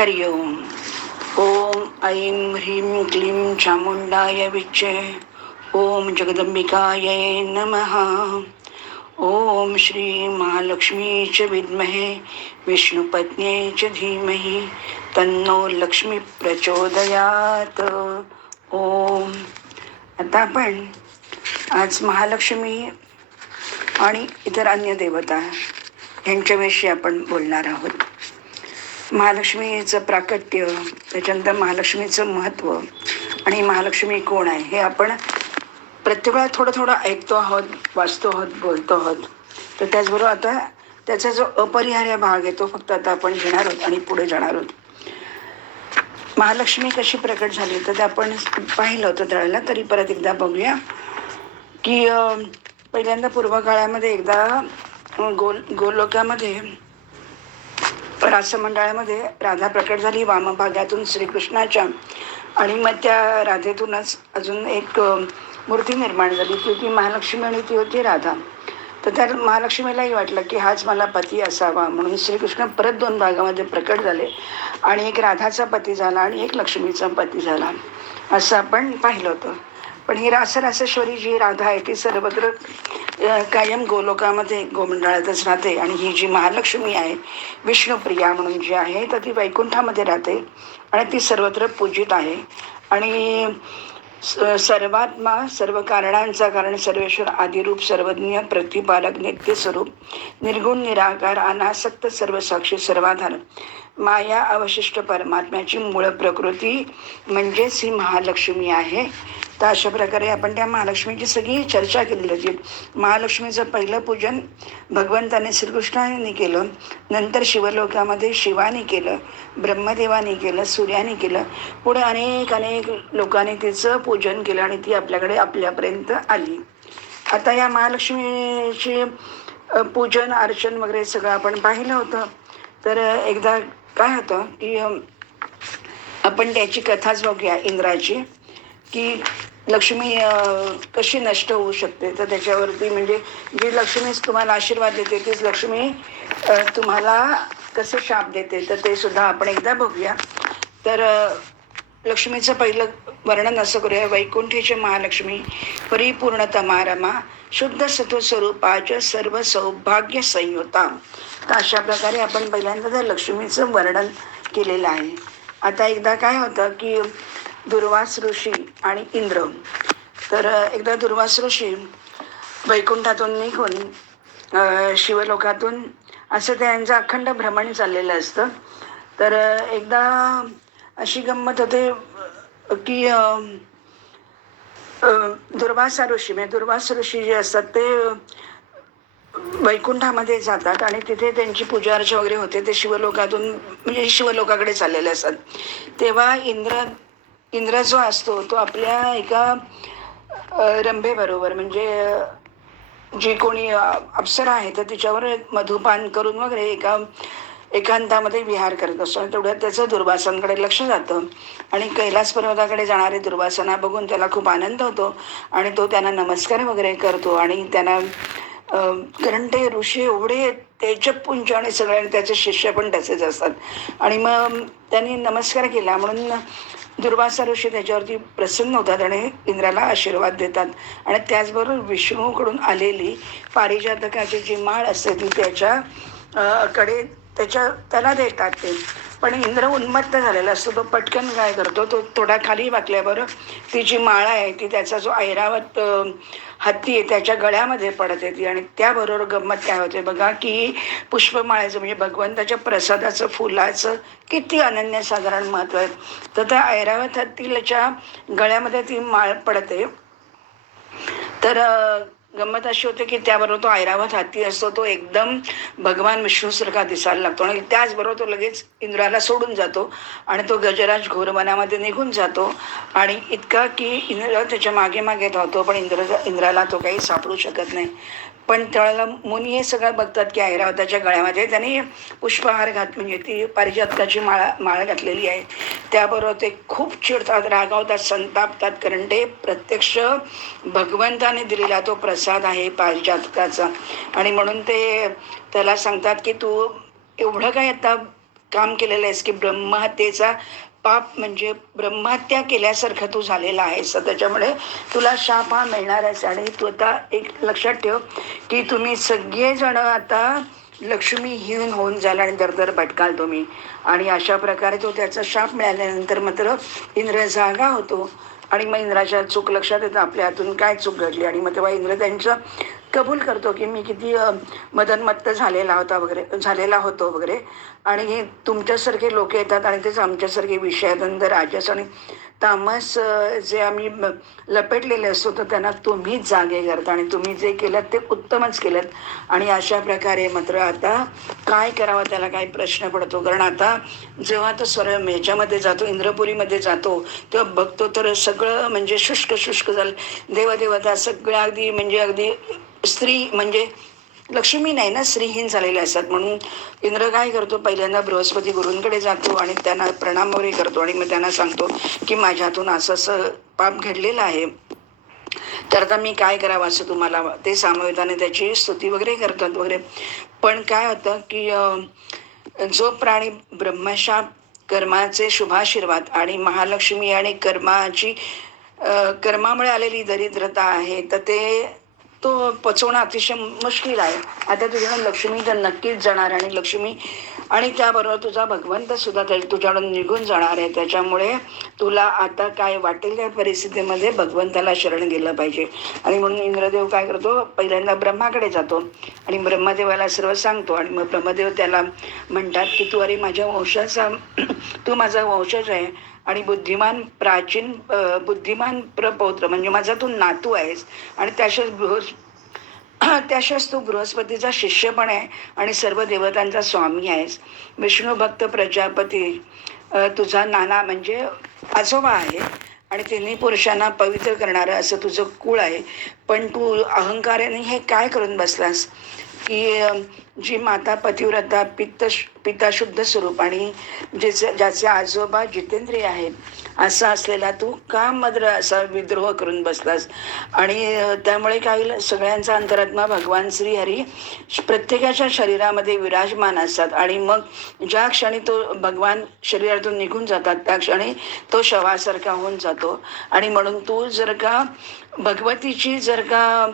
हरि ओम. ओम ऐं ह्रीं क्लीं चामुंडाय विच्चे. ओम जगदंबिकाय नमः. ओम श्री महालक्ष्मी च विद्महे विष्णुपत्न्ये च धीमहि तन्नो लक्ष्मी प्रचोदयात. ओम. आता आपण आज महालक्ष्मी आणि इतर अन्य देवता यांच्याविषयी आपण बोलणार आहोत. महालक्ष्मीचं प्राकट्य, त्याच्यानंतर महालक्ष्मीचं महत्त्व आणि महालक्ष्मी कोण आहे हे आपण प्रत्येक वेळा थोडं थोडं ऐकतो आहोत, वाचतो आहोत, बोलतो आहोत. तर त्याचबरोबर आता त्याचा जो अपरिहार्य भाग आहे तो फक्त आता आपण घेणार आहोत आणि पुढे जाणार आहोत. महालक्ष्मी कशी प्रकट झाली तर ते आपण पाहिलं होतं त्यावेळेला, तरी परत एकदा बघूया की पहिल्यांदा पूर्व काळामध्ये एकदा गोलोकामध्ये रासमंडळामध्ये राधा प्रकट झाली वामभागातून श्रीकृष्णाच्या, आणि मग त्या राधेतूनच अजून एक मूर्ती निर्माण झाली ती महालक्ष्मी आणि ती होती राधा. तर त्या महालक्ष्मीलाही वाटलं की हाच मला पती असावा, म्हणून श्रीकृष्ण परत दोन भागामध्ये प्रकट झाले आणि एक राधाचा पती झाला आणि एक लक्ष्मीचा पती झाला, असं आपण पाहिलं होतं. पण ही रासरासेश्वरी जी राधा आहे ती सर्वत्र कायम गोलोकामध्ये गोमंडळातच राहते, आणि ही जी महालक्ष्मी आहे विष्णुप्रिया म्हणून जी आहे तर ती वैकुंठामध्ये राहते आणि ती सर्वत्र पूजित आहे. आणि सर्वात्मा, सर्व कारणांचा कारण, सर्वेश्वर, आदिरूप, सर्वज्ञ, प्रतिपालक, नित्य स्वरूप, निर्गुण, निराकार, अनासक्त, सर्वसाक्षी, सर्वाधार, माया अवशिष्ट परमात्म्याची मूळ प्रकृती म्हणजेच ही महालक्ष्मी आहे. तर अशा प्रकारे आपण त्या महालक्ष्मीची सगळी चर्चा केलेली होती. महालक्ष्मीचं पहिलं पूजन भगवंताने श्रीकृष्णाने केलं, नंतर शिवलोकामध्ये शिवाने केलं, ब्रह्मदेवाने केलं, सूर्याने केलं, पुढे अनेक अनेक लोकांनी तिचं पूजन केलं आणि ती आपल्याकडे आपल्यापर्यंत आली. आता या महालक्ष्मीची पूजन अर्चन वगैरे सगळं आपण पाहिलं होतं. तर एकदा काय होतं की आपण त्याची कथाच बघूया इंद्राची, की लक्ष्मी कशी नष्ट होऊ शकते. तर त्याच्यावरती म्हणजे जी लक्ष्मी तुम्हाला आशीर्वाद देते तीच लक्ष्मी तुम्हाला कसे शाप देते, तर ते सुद्धा आपण एकदा बघूया. तर लक्ष्मीचं पहिलं वर्णन असं करूया. वैकुंठीचे महालक्ष्मी परिपूर्णतमा रमा शुद्ध सत्वस्वरूपाच सर्व सौभाग्य संयुता. तर अशा प्रकारे आपण पहिल्यांदा त्या लक्ष्मीचं वर्णन केलेलं आहे. आता एकदा काय होतं की दुर्वास ऋषी आणि इंद्र, तर एकदा दुर्वास ऋषी वैकुंठातून निघून शिवलोकातून असं त्यांचं अखंड भ्रमण चाललेलं असतं. तर एकदा अशी गंमत होते की दुर्वासा ऋषी म्हणजे दुर्वास ऋषी जे असतात ते वैकुंठामध्ये जातात आणि तिथे त्यांची पूजा अर्चा वगैरे होते. ते शिवलोकातून म्हणजे शिवलोकाकडे चाललेले असतात. तेव्हा इंद्र जो असतो तो आपल्या एका रंभेबरोबर, म्हणजे जी कोणी अप्सरा आहे तर तिच्यावर मधुपान करून वगैरे एकांतामध्ये विहार करत असतो. आणि तेवढ्यात त्याचं दुर्वासांकडे लक्ष जातं आणि कैलास पर्वताकडे जाणारे दुर्वासांना बघून त्याला खूप आनंद होतो आणि तो त्यांना नमस्कार वगैरे करतो. आणि त्यांना कारण ते ऋषी एवढे तेजपुंज आणि सगळे, त्याचे शिष्य पण तसेच असतात. आणि मग त्यांनी नमस्कार केला म्हणून दुर्वासा ऋषी त्याच्यावरती प्रसन्न होतात आणि इंद्राला आशीर्वाद देतात. आणि त्याचबरोबर विष्णूकडून आलेली पारिजातकाची जी माळ असते ती कडे त्याला देतात ते. पण इंद्र उन्मत्त झालेला असतो. तो पटकन काय करतो, तो थोडा खाली वाकल्याबरोबर ती जी माळ आहे ती त्याचा जो ऐरावत हत्ती आहे त्याच्या गळ्यामध्ये पडत येते. आणि त्याबरोबर गंमत काय होते बघा की पुष्पमाळेचं म्हणजे भगवंताच्या प्रसादाचं फुलाचं किती अनन्यसाधारण महत्व आहे. तर त्या ऐरावत हत्तीच्या गळ्यामध्ये ती माळ पडते. तर गंमत अशी होते की त्याबरोबर तो ऐरावत हत्ती असतो तो एकदम भगवान विष्णूसारखा दिसायला लागतो. आणि त्याचबरोबर तो लगेच इंद्राला सोडून जातो आणि तो गजराज घोर वनामध्ये निघून जातो. आणि इतका की इंद्र त्याच्या मागे मागे धावतो, पण इंद्राला तो काही सापडू शकत नाही. पण त्यावेळेला मुनी हे सगळं बघतात की ऐरावताच्या गळ्यामध्ये त्याने पुष्पहार म्हणजे ती पारिजातकाची माळ घातलेली आहे. त्याबरोबर ते खूप चिडतात, रागावतात, संतापतात, कारण ते प्रत्यक्ष भगवंताने दिलेला तो प्रसाद आहे पारिजातकाचा. आणि म्हणून ते त्याला सांगतात की तू एवढं काय आता काम केलेलं आहेस की ब्रह्महत्येचा पाप म्हणजे ब्रह्महत्या केल्यासारखं तू झालेला आहेस. तर त्याच्यामुळे तुला शाप हा मिळणारच. आणि तू आता एक लक्षात ठेव की तुम्ही सगळेजण आता लक्ष्मीहीन होऊन जाल आणि दरदर भटकाल तुम्ही. आणि अशा प्रकारे तो त्याचा शाप मिळाल्यानंतर मात्र इंद्र जागा होतो. आणि मग इंद्राच्या चूक लक्षात येतं आपल्या हातून काय चूक घडली. आणि मग तेव्हा इंद्र त्यांचं कबूल करतो की मी किती मदनमत्त झालेला होतो वगैरे. आणि तुमच्यासारखे लोक येतात आणि तेच आमच्यासारखे विषयानंद राजस आणि तामस जे आम्ही लपेटलेले असतो तर त्यांना तुम्हीच जागे करता. आणि तुम्ही जे केलं ते उत्तमच केलं. आणि अशा प्रकारे मात्र आता काय करावं त्याला काही प्रश्न पडतो. कारण आता जेव्हा तो स्वर ह्याच्यामध्ये जातो, इंद्रपुरीमध्ये जातो, तेव्हा बघतो तर सगळं म्हणजे शुष्क शुष्क झालं. देवदेवता सगळ्या अगदी म्हणजे अगदी स्त्री म्हणजे लक्ष्मी नाही ना, स्त्रीहीन झालेले असतात. म्हणून इंद्र काय करतो, पहिल्यांदा बृहस्पती गुरूंकडे जातो आणि त्यांना प्रणाम वगैरे करतो. आणि मग त्यांना सांगतो की माझ्या हातून असं असं पाप घडलेलं आहे, तर आता मी काय करावं असं तुम्हाला ते सामवेदाने त्याची स्तुती वगैरे करतात वगैरे. पण काय होतं की जो प्राणी ब्रह्मशाप, कर्माचे शुभाशीर्वाद आणि महालक्ष्मी आणि कर्मामुळे आलेली दरिद्रता आहे, तर ते तो पचवणं अतिशय मुश्किल आहे. आता तुझ्याकडून लक्ष्मी तर नक्कीच जाणार आणि लक्ष्मी आणि त्याबरोबर तुझा भगवंत सुद्धा तुझ्याकडून निघून जाणार आहे. त्याच्यामुळे तुला आता काय वाटेल त्या परिस्थितीमध्ये भगवंताला शरण गेलं पाहिजे. आणि म्हणून इंद्रदेव काय करतो, पहिल्यांदा ब्रह्माकडे जातो आणि ब्रह्मदेवाला सर्व सांगतो. आणि मग ब्रह्मदेव त्याला म्हणतात की तू अरे माझ्या वंशाचा तू माझा वंशज आहे आणि बुद्धिमान प्रपौत्र म्हणजे माझा तू नातू आहेस. आणि त्याशाच तू बृहस्पतीचा शिष्य पण आहे आणि सर्व देवतांचा स्वामी आहेस. विष्णू भक्त प्रजापती तुझा नाना म्हणजे आजोबा आहे आणि तिन्ही पुरुषांना पवित्र करणारं असं तुझं कुळ आहे. पण तू अहंकाराने हे काय करून बसलास की जी माता पतिव्रता पिताशुद्ध स्वरूप आणि ज्याचे आजोबा जितेंद्रिय आहेत असा असलेला तू का मद्र असा विद्रोह करून बसलास. आणि त्यामुळे काय होईल, सगळ्यांचा अंतरात्मा भगवान श्रीहरी प्रत्येकाच्या शरीरामध्ये विराजमान असतात. आणि मग ज्या क्षणी तो भगवान शरीरातून निघून जातात त्या क्षणी तो शवासारखा होऊन जातो. आणि म्हणून तू जर का भगवतीची जर का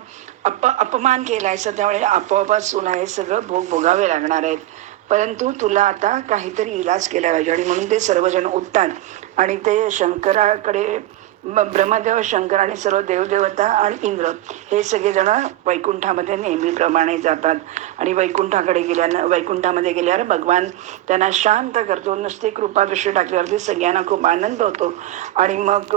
अपमान केलाय तर त्यामुळे आपोआपच तुला हे सगळं भोगावे लागणार आहेत. परंतु तुला आता काहीतरी इलाज केला पाहिजे. आणि म्हणून ते सर्वजण उठतात आणि ते शंकराकडे ब्रह्मदेव, शंकर आणि सर्व देवदेवता आणि इंद्र हे सगळेजण वैकुंठामध्ये नेहमीप्रमाणे जातात. आणि वैकुंठामध्ये गेल्यावर भगवान त्यांना शांत करतो. नुसती कृपादृष्टी टाकल्यावरती सगळ्यांना खूप आनंद होतो. आणि मग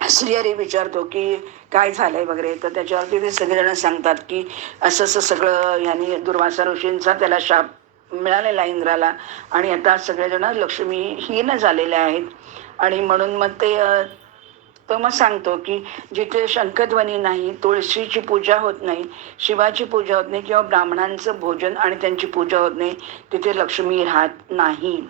श्रीहरी विचारतो की काय झालंय वगैरे. तर त्याच्यावरती ते सगळेजण सांगतात की असं असं सगळं यांनी दुर्वासा ऋषींचा त्याला शाप मिळालेला इंद्राला आणि आता सगळेजण लक्ष्मीहीन झालेले आहेत. आणि म्हणून मग तो मग सांगतो की जिथे शंखध्वनी नाही, तुळशीची पूजा होत नाही, शिवाची पूजा होत नाही किंवा ब्राह्मणांचं भोजन आणि त्यांची पूजा होत नाही, तिथे लक्ष्मी राहत नाही.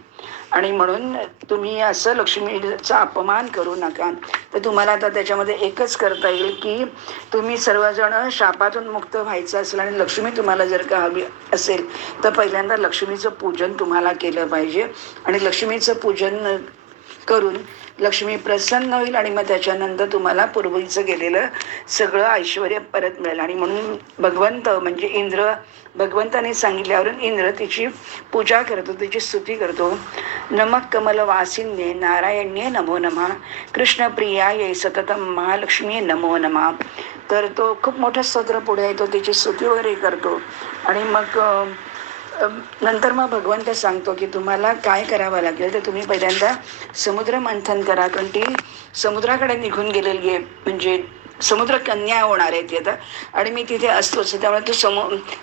आणि म्हणून तुम्ही असं लक्ष्मीचा अपमान करू नका. तर तुम्हाला आता त्याच्यामध्ये एकच करता येईल की तुम्ही सर्वजण शापातून मुक्त व्हायचं असेल आणि लक्ष्मी तुम्हाला जर का हवी असेल तर पहिल्यांदा लक्ष्मीचं पूजन तुम्हाला केलं पाहिजे. आणि लक्ष्मीचं पूजन करून लक्ष्मी प्रसन्न होईल आणि मग त्याच्यानंतर तुम्हाला पूर्वीचं गेलेलं सगळं ऐश्वर परत मिळेल. आणि म्हणून भगवंत म्हणजे भगवंताने सांगितल्यावरून इंद्र तिची पूजा करतो, तिची स्तुती करतो. नमक कमल वासिन्ये नारायण्ये नमो नमः, कृष्णप्रियाये सततम महालक्ष्मी नमो नमः. तर तो खूप मोठं स्तोत्र पुढे येतो, तिची स्तुती वगैरे करतो. आणि मग नंतर मग भगवंत सांगतो की तुम्हाला काय करावं लागेल. तर तुम्ही पहिल्यांदा समुद्र मंथन करा. कारण ती समुद्राकडे निघून गेलेली आहे म्हणजे समुद्र कन्या होणार आहे ती आता. आणि मी तिथे असतोच, त्यामुळे तू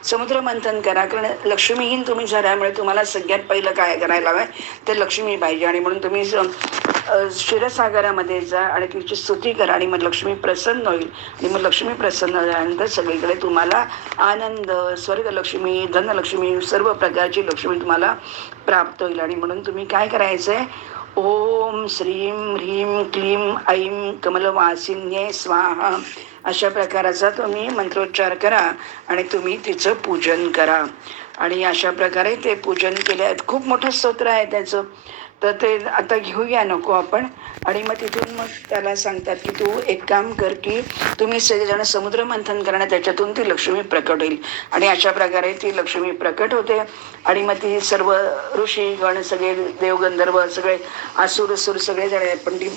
समुद्र मंथन करा. कारण लक्ष्मीहीन तुम्ही झाल्यामुळे तुम्हाला सगळ्यात पहिलं काय करायला हवं तर लक्ष्मी पाहिजे. आणि म्हणून तुम्ही क्षीरसागरामध्ये जा आणि तिची स्तुती करा आणि मग लक्ष्मी प्रसन्न होईल. आणि मग लक्ष्मी प्रसन्न झाल्यानंतर सगळीकडे तुम्हाला आनंद, स्वर्गलक्ष्मी, धनलक्ष्मी, सर्व प्रकारची लक्ष्मी तुम्हाला प्राप्त होईल. आणि म्हणून तुम्ही काय करायचं आहे, ओम श्रीं ह्रीं क्लीं ऐं कमलवासिन्ये स्वाहा अशा प्रकाराचा तुम्ही मंत्रोच्चार करा आणि तुम्ही तिचं पूजन करा. आणि अशा प्रकारे ते पूजन केले. खूप मोठं स्तोत्र आहे त्याचं, तर ते आता घेऊया नको आपण. आणि मग तिथून मग त्याला सांगतात की तू एक काम कर की तुम्ही सगळेजण समुद्र मंथन करणं, त्याच्यातून ती लक्ष्मी प्रकट होईल. आणि अशा प्रकारे ती लक्ष्मी प्रकट होते. आणि मग ती सर्व ऋषी गण, सगळे देवगंधर्व, सगळे आसुर सगळे जण, पण ती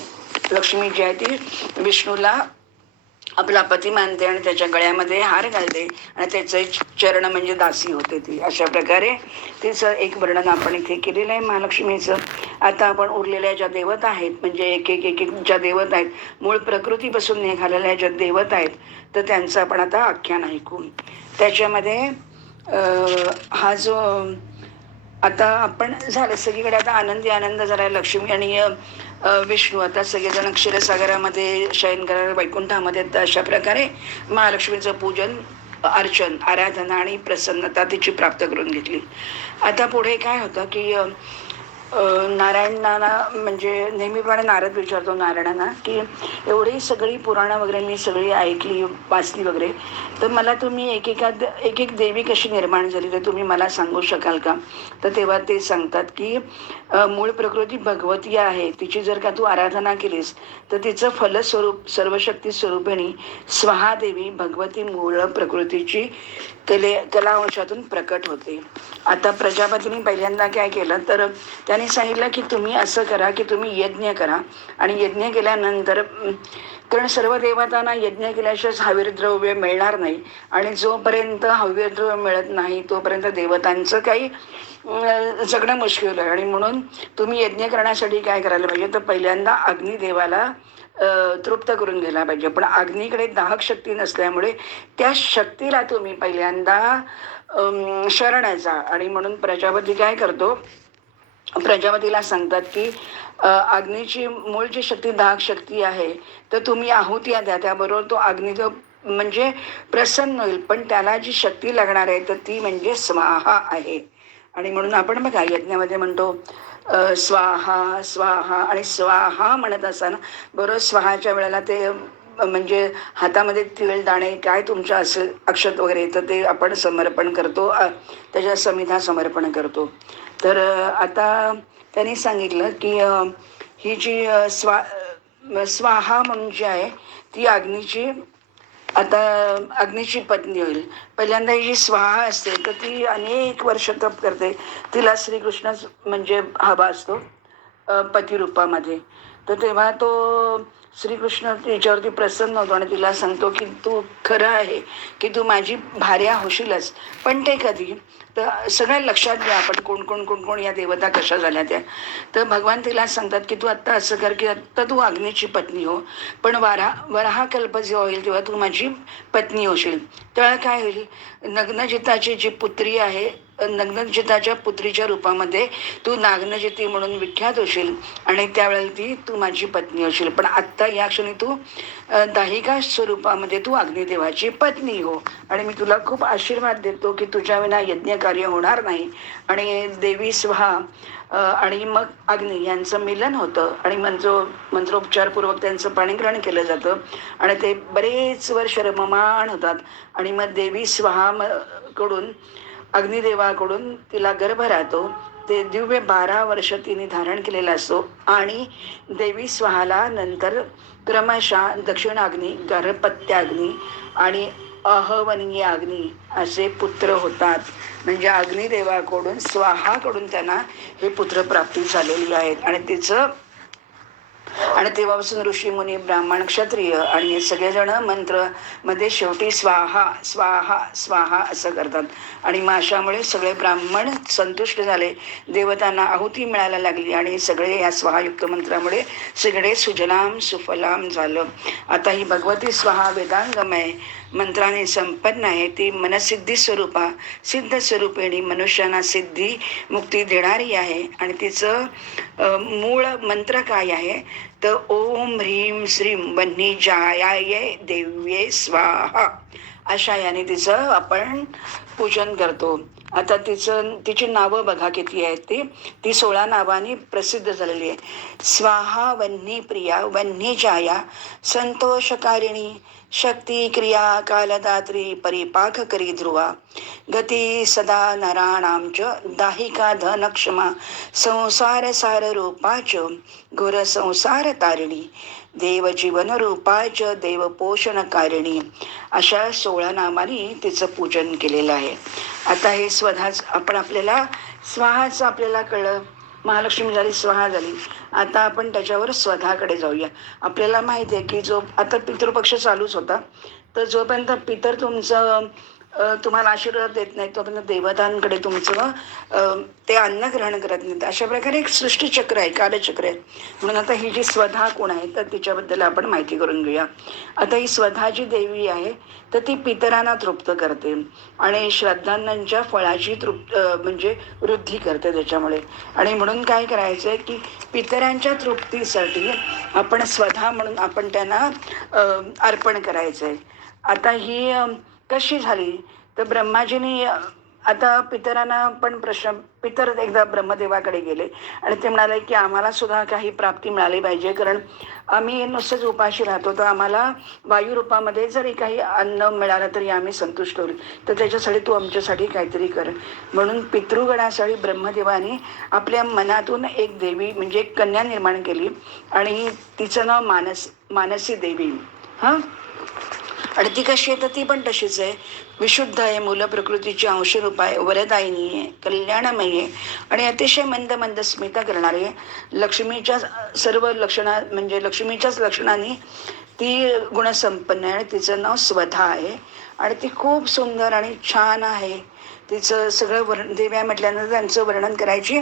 लक्ष्मी जी आहे ती विष्णूला आपला पती मानते आणि त्याच्या गळ्यामध्ये हार घालते आणि त्याचे चरण म्हणजे दासी होते ती. अशा प्रकारे तिचं एक वर्णन आपण इथे केलेलं आहे महालक्ष्मीचं. आता आपण उरलेल्या ज्या देवता आहेत, म्हणजे एक एक एक एक ज्या देवता आहेत, मूळ प्रकृतीपासून निघालेल्या ज्या देवता आहेत, तर त्यांचं आपण आता आख्यान ऐकू. त्याच्यामध्ये हा जो आता आपण झालं सगळीकडे आता आनंदी आनंद झाला. लक्ष्मी आणि विष्णू आता सगळेजण क्षीरसागरामध्ये शयन करायला वैकुंठामध्ये. तर अशा प्रकारे महालक्ष्मीचं पूजन, अर्चन, आराधना आणि प्रसन्नता तिची प्राप्त करून घेतली. आता पुढे काय होतं की नारायणांना, म्हणजे नेहमीप्रमाणे नारद विचारतो नारायणांना की एवढी सगळी पुराणं वगैरे मी सगळी ऐकली, वाचली वगैरे, तर मला तुम्ही एक एक देवी कशी निर्माण झाली तर तुम्ही मला सांगू शकाल का? तर तेव्हा ते सांगतात की मूळ प्रकृती भगवती आहे, तिची जर का तू आराधना केलीस तर तिचं फलस्वरूप सर्वशक्ती स्वरूपिणी स्वाहादेवी भगवती मूळ प्रकृतीची कलावंशातून प्रकट होते. आता प्रजापतीने पहिल्यांदा काय केलं तर त्यांनी सांगितलं की तुम्ही असं करा की तुम्ही यज्ञ करा. आणि यज्ञ केल्यानंतर, कारण सर्व देवतांना यज्ञ केल्याशिवाय हविर्द्रव्य मिळणार नाही, आणि जोपर्यंत हविर्द्रव्य मिळत नाही तोपर्यंत देवतांचं काही जगणं मुश्किल आहे. आणि म्हणून तुम्ही यज्ञ करण्यासाठी काय करायला पाहिजे तर पहिल्यांदा अग्निदेवाला तृप्त करून घ्यायला पाहिजे. पण अग्नीकडे दाहक शक्ती नसल्यामुळे त्या शक्तीला तुम्ही पहिल्यांदा शरणायचा. आणि म्हणून प्रजापती काय करतो, प्रजापतीला सांगतात की अग्नीची मूळ जी शक्ती दाहक शक्ती आहे, तर तुम्ही आहुती द्या, त्याबरोबर तो अग्निदेव म्हणजे प्रसन्न होईल. पण त्याला जी शक्ती लागणार आहे तर ती म्हणजे स्वाहा आहे. आणि म्हणून आपण बघा यज्ञामध्ये म्हणतो स्वाहा स्वाहा, आणि स्वाहा म्हणत असताना बरोबर स्वाहाच्या वेळेला ते म्हणजे हातामध्ये तिळ दाणे काय तुमच्या असेल अक्षत वगैरे, तर ते आपण समर्पण करतो, त्याच्या समिधा समर्पण करतो. तर आता त्यांनी सांगितलं की ही जी स्वाहा म्हणून जी आहे ती आता अग्नीची पत्नी होईल. पहिल्यांदा ही जी स्वाहा असते तर ती अनेक वर्ष तप करते. तिला श्रीकृष्णच म्हणजे हवा असतो पतिरूपामध्ये. तर तेव्हा तो श्रीकृष्ण तिच्यावरती प्रसन्न होतो आणि तिला सांगतो की तू खरं आहे की तू माझी भार्या होशीलच, पण ते कधी? तर सगळ्या लक्षात घ्या आपण कोण कोण कोण कोण या देवता कशा झाल्या त्या. तर भगवान तिला सांगतात की तू आत्ता असं कर की आत्ता तू अग्नीची पत्नी हो, पण वराहकल्प जेव्हा होईल तेव्हा तू माझी पत्नी होशील. तेव्हा काय होईल, नग्नजिताची जी पुत्री आहे, नग्नजिताच्या पुत्रीच्या रूपामध्ये तू नागनजिती म्हणून विख्यात होशील आणि त्यावेळेला ती तू माझी पत्नी होशील. पण आत्ता या क्षणी तू दाहिका स्वरूपामध्ये तू अग्निदेवाची पत्नी हो. आणि मी तुला खूप आशीर्वाद देतो की तुझ्या विना यज्ञ कार्य होणार नाही. आणि देवी स्वाहा आणि मग अग्नी यांचं मिलन होतं आणि मंत्रोपचारपूर्वक त्यांचं पाणीग्रहण केलं जातं आणि ते बरेच वर्ष रममाण होतात. आणि मग देवी स्वाहा कडून, अग्निदेवाकडून तिला गर्भ राहतो. ते दिव्य 12 वर्ष तिने धारण केलेला असतो. आणि देवी स्वाहाला नंतर क्रमशः दक्षिणाग्नी, गर्भपत्याग्नी आणि अहवनीय अग्नी असे पुत्र होतात. म्हणजे अग्निदेवाकडून, स्वाहाकडून त्यांना हे पुत्र प्राप्ती झालेली आहेत. आणि तेव्हापासून ऋषी मुनी, ब्राह्मण, क्षत्रिय आणि हे सगळेजण मंत्र मध्ये शेवटी स्वाहा स्वाहा स्वाहा असं करतात. आणि मग अशामुळे सगळे ब्राह्मण संतुष्ट झाले, देवतांना आहुती मिळायला लागली आणि सगळे या स्वाहायुक्त मंत्रामुळे सगळे सुजलाम सुफलाम झालं. आता ही भगवती स्वाहा वेदांगमय मंत्राने संपन्न आहे. ती मनसिद्धी स्वरूपा, सिद्ध स्वरूपिणी मनुष्यांना सिद्धी मुक्ती देणारी आहे. आणि तिचं मूळ मंत्र काय आहे तर ओम ह्रीं श्रीं वह्निजायाय देव्ये स्वाहा, अशा याने तिचं आपण पूजन करतो. आता तिची नावं बघा किती आहेत. ती 16 नावांनी प्रसिद्ध झालेली आहे. स्वाहा वन्नी प्रिया वन्नी जाया संतोषकारिणी शक्ती क्रिया कालदात्री परिपाक करी ध्रुवा गती सदा नराणांच दाहिका धन क्षमा संसार सार रूपाच घोर संसार तारिणी देव जीवन रूपाच देव पोषण कारिणी अशा 16 नावांनी तिचं पूजन केलेलं आहे. आता हे स्वधाच आपल्याला स्वाहाचं आपल्याला कळलं. महालक्ष्मी झाली, स्वाहा झाली. आता आपण त्याच्यावर स्वधाकडे जाऊया. आपल्याला माहिती आहे की जो आता पितृपक्ष चालूच होता, तर जोपर्यंत पितर तुमचं तुम्हाला आशीर्वाद देत नाही तोपर्यंत देवतांकडे तुमचं ते अन्न ग्रहण करत नाहीत. अशा प्रकारे एक सृष्टीचक्र आहे, कालचक्र आहे. म्हणून आता ही जी स्वधा कोण आहे तर तिच्याबद्दल आपण माहिती करून घेऊया. आता ही स्वधा जी देवी आहे तर ती पितरांना तृप्त करते आणि श्रद्धांच्या फळाची म्हणजे वृद्धी करते त्याच्यामुळे. आणि म्हणून काय करायचं आहे की पितरांच्या तृप्तीसाठी आपण स्वधा म्हणून आपण त्यांना अर्पण करायचं आहे. आता ही कशी झाली तर ब्रह्माजीने आता पितरांना पण पितर एकदा ब्रह्मदेवाकडे गेले आणि ते म्हणाले की आम्हाला सुद्धा काही प्राप्ती मिळाली पाहिजे, कारण आम्ही नुसतंच उपाशी राहतो, तर आम्हाला वायुरूपामध्ये जरी काही अन्न मिळालं तरी आम्ही संतुष्ट होईल, तर त्याच्यासाठी तू आमच्यासाठी काहीतरी कर. म्हणून पितृगणासाठी ब्रह्मदेवाने आपल्या मनातून एक देवी म्हणजे एक कन्या निर्माण केली आणि तिचं नाव मानसी देवी. हां, आणि ती कशी आहे तर ती पण तशीच आहे. विशुद्ध आहे, मूल प्रकृतीची अंशरूप आहे, वरदायिनी आहे, कल्याणमयी आहे आणि अतिशय मंद मंद स्मिता करणारी आहे. लक्ष्मीच्या सर्व लक्षणा म्हणजे लक्ष्मीच्याच लक्षणांनी ती गुणसंपन्न आहे आणि तिचं नाव स्वधा आहे आणि ती खूप सुंदर आणि छान आहे. तिचं सगळं देव्या म्हटल्यानंतर त्यांचं वर्णन करायची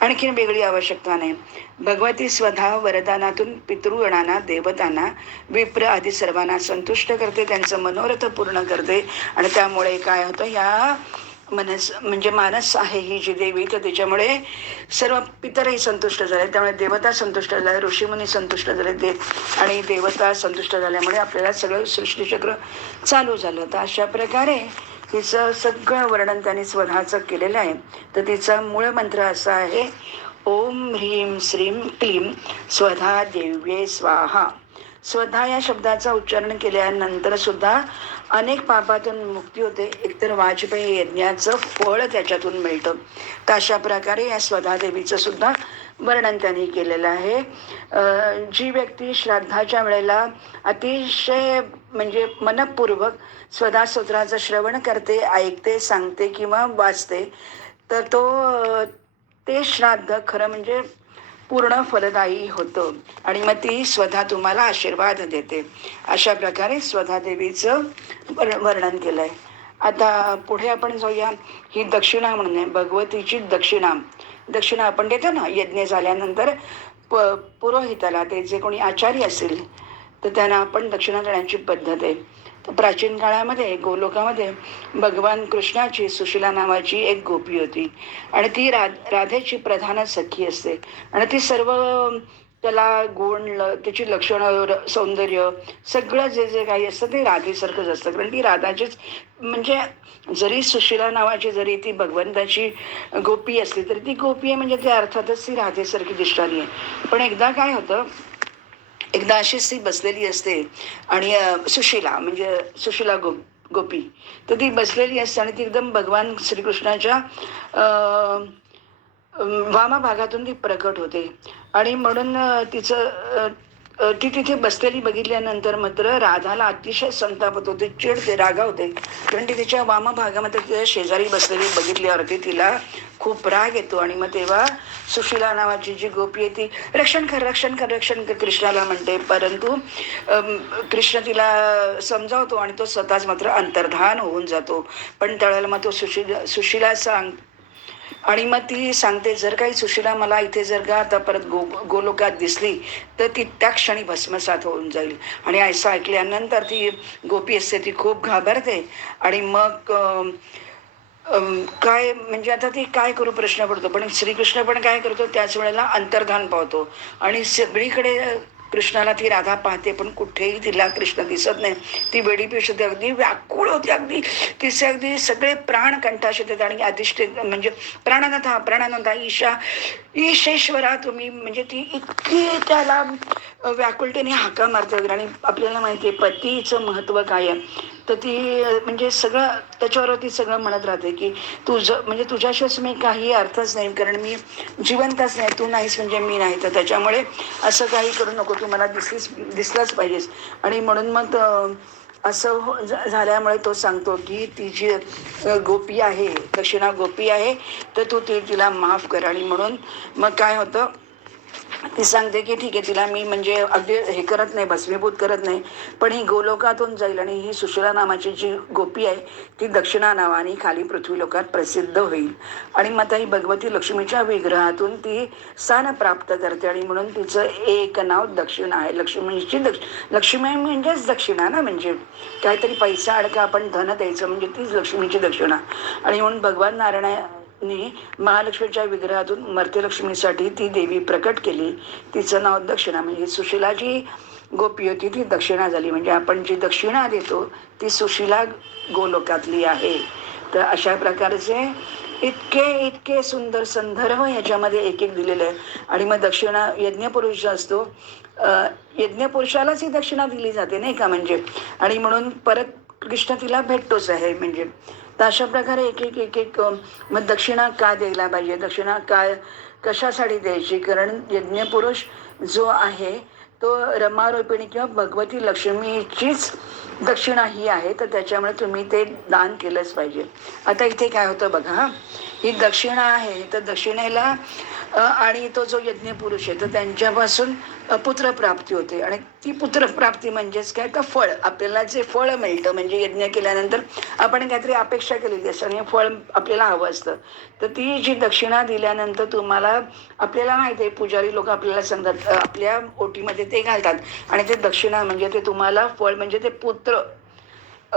आणखीन वेगळी आवश्यकता नाही. भगवती स्वधा वरदानातून पितृगणांना, देवतांना, विप्र आदी सर्वांना संतुष्ट करते, त्यांचं मनोरथ पूर्ण करते आणि त्यामुळे काय होतं, या म्हणजे मानस आहे ही जी देवी, तर त्याच्यामुळे सर्व पितरही संतुष्ट झाले, त्यामुळे देवता संतुष्ट झाले, ऋषीमुनी संतुष्ट झाले आणि देवता संतुष्ट झाल्यामुळे आपल्याला सगळं सृष्टीचक्र चालू झालं. तर अशा प्रकारे तिचं सगळं वर्णन त्यांनी स्वधाचं केलेलं आहे. तर तिचा मूळ मंत्र असा आहे, ओम ह्रीं श्रीं क्लीं स्वधा देव्ये स्वाहा. स्वधा या शब्दाचा उच्चारण केल्यानंतर सुद्धा अनेक पापातून मुक्ती होते, एकतर वाजपेयी यज्ञाचं फळ त्याच्यातून मिळतं. तर अशा प्रकारे या स्वधा देवीचं सुद्धा वर्णन त्यांनी केलेलं आहे. जी व्यक्ती श्राद्धाच्या वेळेला अतिशय म्हणजे मनपूर्वक स्वधा स्तोत्राचं श्रवण करते, ऐकते, सांगते किंवा वाचते, तर ते श्राद्ध खरं म्हणजे पूर्ण फलदायी होतं आणि मग ती स्वधा तुम्हाला आशीर्वाद देते. अशा प्रकारे स्वधा देवीचं वर्णन केलंय. आता पुढे आपण जाऊया. ही दक्षिणा म्हणून आहे, भगवतीची दक्षिणा आपण देतो ना यज्ञ झाल्यानंतर. पुरोहिताला, ते जे कोणी आचार्य असेल तर त्यांना आपण दक्षिणा देण्याची पद्धत आहे. तर प्राचीन काळामध्ये गोलोकामध्ये भगवान कृष्णाची सुशिला नावाची एक गोपी होती आणि ती राधेची प्रधान सखी असते आणि ती सर्व त्याला गुण, त्याची लक्षणं, सौंदर्य सगळं जे जे काही असतं ते राधेसारखंच असतं, कारण ती राधाचीच म्हणजे जरी सुशिला नावाची जरी ती भगवंताची गोपी असली तरी ती गोपी आहे म्हणजे ती अर्थातच ती राधेसारखी दिसणारी आहे. पण एकदा काय होतं, एकदा अशीच ती बसलेली असते आणि सुशिला म्हणजे सुशिला गोपी, तर ती बसलेली असते आणि ती एकदम भगवान श्रीकृष्णाच्या वामभागातून ती प्रकट होते आणि म्हणून ती तिथे बसलेली बघितल्यानंतर मात्र राधाला अतिशय संताप होतो, ते चिडते, रागावते, कारण ती तिच्या वामभागामध्ये तिच्या शेजारी बसलेली बघितल्यावरती तिला खूप राग येतो आणि मग तेव्हा सुशिला नावाची जी गोपी आहे ती रक्षण कर कृष्णाला म्हणते, परंतु कृष्ण तिला समजावतो आणि तो स्वतःच मात्र अंतर्धान होऊन जातो. पण त्यावेळेला मग तो सुशिला आणि मग ती सांगते, जर काही सुशिला मला इथे जर का आता परत गोलोकात दिसली तर ती त्या क्षणी भस्मसात होऊन जाईल. आणि असं ऐकल्यानंतर ती गोपी असते ती खूप घाबरते आणि मग काय म्हणजे आता ती काय करू प्रश्न पडतो. पण श्रीकृष्ण पण काय करतो, त्याच वेळेला अंतर्धान पावतो आणि सगळीकडे कृष्णाला ती राधा पाहते, पण कुठेही तिला कृष्ण दिसत नाही. ती वेडीपिश होते, अगदी व्याकुळ होती, अगदी तिचे अगदी सगळे प्राण कंठाश येतात. आणि अधिष्ठित म्हणजे प्राणानाथा ईशा ईशेश्वरा तुम्ही, म्हणजे ती इतकी त्याला व्याकुलतेने हाका मारते वगैरे. आणि आपल्याला माहिती आहे पतीचं महत्त्व काय आहे, तर ती म्हणजे सगळं त्याच्यावरती सगळं म्हणत राहते की तुझं म्हणजे तुझ्याशिवाय मी काही अर्थच नाही, कारण मी जिवंतच नाही, तू नाहीस म्हणजे मी नाही, तर त्याच्यामुळे असं काही करू नको, तू मला दिसलाच पाहिजेस. आणि म्हणून मग असं झाल्यामुळे तो सांगतो की ती जी गोपी आहे, दक्षिणा गोपी आहे, तर तू तिला माफ कर. आणि म्हणून मग काय होतं, ती सांगते की ठीक आहे, तिला मी म्हणजे अगदी हे करत नाही, भस्मीभूत करत नाही, पण ही गोलोकातून जाईल आणि ही सुशिला नावाची जी गोपी आहे ती दक्षिणा नावाने खाली पृथ्वीलोकात प्रसिद्ध होईल. आणि मग आता ही भगवती लक्ष्मीच्या विग्रहातून ती स्थान प्राप्त करते. आणि म्हणून तिचं एक नाव दक्षिणा आहे. लक्ष्मी म्हणजेच दक्षिणा ना, म्हणजे काहीतरी पैसा अडका आपण धन द्यायचं म्हणजे तीच लक्ष्मीची दक्षिणा. आणि म्हणून भगवान नारायणाने महालक्ष्मीच्या विग्रहातून मर्त्यलक्ष्मीसाठी ती देवी प्रकट केली. तिचं नाव दक्षिणा, म्हणजे सुशिला जी गोपी होती ती दक्षिणा झाली. म्हणजे आपण जी दक्षिणा देतो ती सुशिला गोलोकातली आहे. तर अशा प्रकारचे इतके इतके सुंदर संदर्भ याच्यामध्ये एक एक दिलेले आहे. आणि मग दक्षिणा यज्ञपुरुष जो असतो, यज्ञपुरुषालाच ही दक्षिणा दिली जाते नाही का, म्हणजे आणि म्हणून परत कृष्ण तिला भेटतोच आहे. म्हणजे तर अशा प्रकारे एक एक एक एक मग दक्षिणा का द्यायला पाहिजे, दक्षिणा काय कशासाठी द्यायची, कारण यज्ञपुरुष जो आहे तो रमारूपिणी किंवा भगवती लक्ष्मीचीच दक्षिणा ही आहे, तर त्याच्यामुळे तुम्ही ते दान केलंच पाहिजे. आता इथे काय होतं बघा, ही दक्षिणा आहे, तर दक्षिणेला आणि तो जो यज्ञपुरुष आहे तर त्यांच्यापासून पुत्रप्राप्ती होते. आणि ती पुत्रप्राप्ती म्हणजेच काय, तर फळ, आपल्याला जे फळ मिळतं, म्हणजे यज्ञ केल्यानंतर आपण काहीतरी अपेक्षा केलेली असते आणि फळ आपल्याला हवं असतं, तर ती जी दक्षिणा दिल्यानंतर तुम्हाला, आपल्याला माहिती आहे पुजारी लोक आपल्याला सांगतात आपल्या ओटीमध्ये ते घालतात, आणि ते दक्षिणा म्हणजे ते तुम्हाला फळ, म्हणजे ते पुत्र,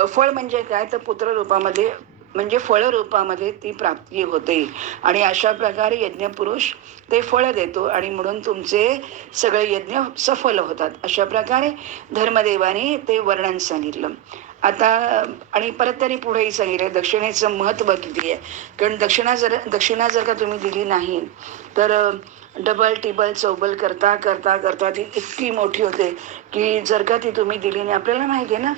फळ म्हणजे काय, तर पुत्र रूपामध्ये म्हणजे फळ रूपामध्ये ती प्राप्ती होते. आणि अशा प्रकारे यज्ञपुरुष ते फळ देतो आणि म्हणून तुमचे सगळे यज्ञ सफल होतात. अशा प्रकारे धर्मदेवाने ते वर्णन सांगितलं. आता आणि परत त्यांनी पुढेही सांगितलं दक्षिणेचं महत्त्व किती आहे, कारण दक्षिणा जर का तुम्ही दिली नाही तर डबल टिबल चौबल करता करता करता ती इतकी मोठी होते की जर का ती तुम्ही दिली नाही. आपल्याला माहिती आहे ना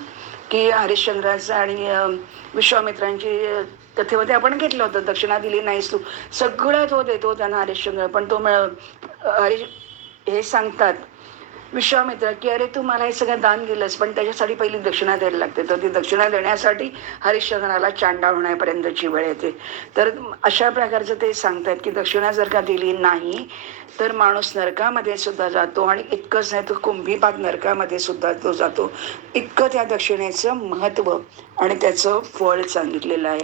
की हरिश्चंद्राचं आणि विश्वामित्रांची कथेमध्ये आपण घेतलं होतं, दक्षिणा दिली नाहीस तू, सगळं तो देतो त्यांना हरिश्चंद्र, पण तो हरिश हे सांगतात विश्वामित्र की अरे तू मला हे सगळं दान दिलंस, पण त्याच्यासाठी पहिली दक्षिणा द्यायला लागते. तर ती दक्षिणा देण्यासाठी हरिश्चंद्राला चांडाळ होण्यापर्यंतची वेळ येते. तर अशा प्रकारचं ते सांगतात की दक्षिणा जर का दिली नाही तर माणूस नरकामध्ये सुद्धा जातो, आणि इतकंच नाही तर कुंभीपाक नरकामध्ये सुद्धा तो जातो. इतकं त्या दक्षिणेचं महत्त्व आणि त्याचं फळ सांगितलेलं आहे.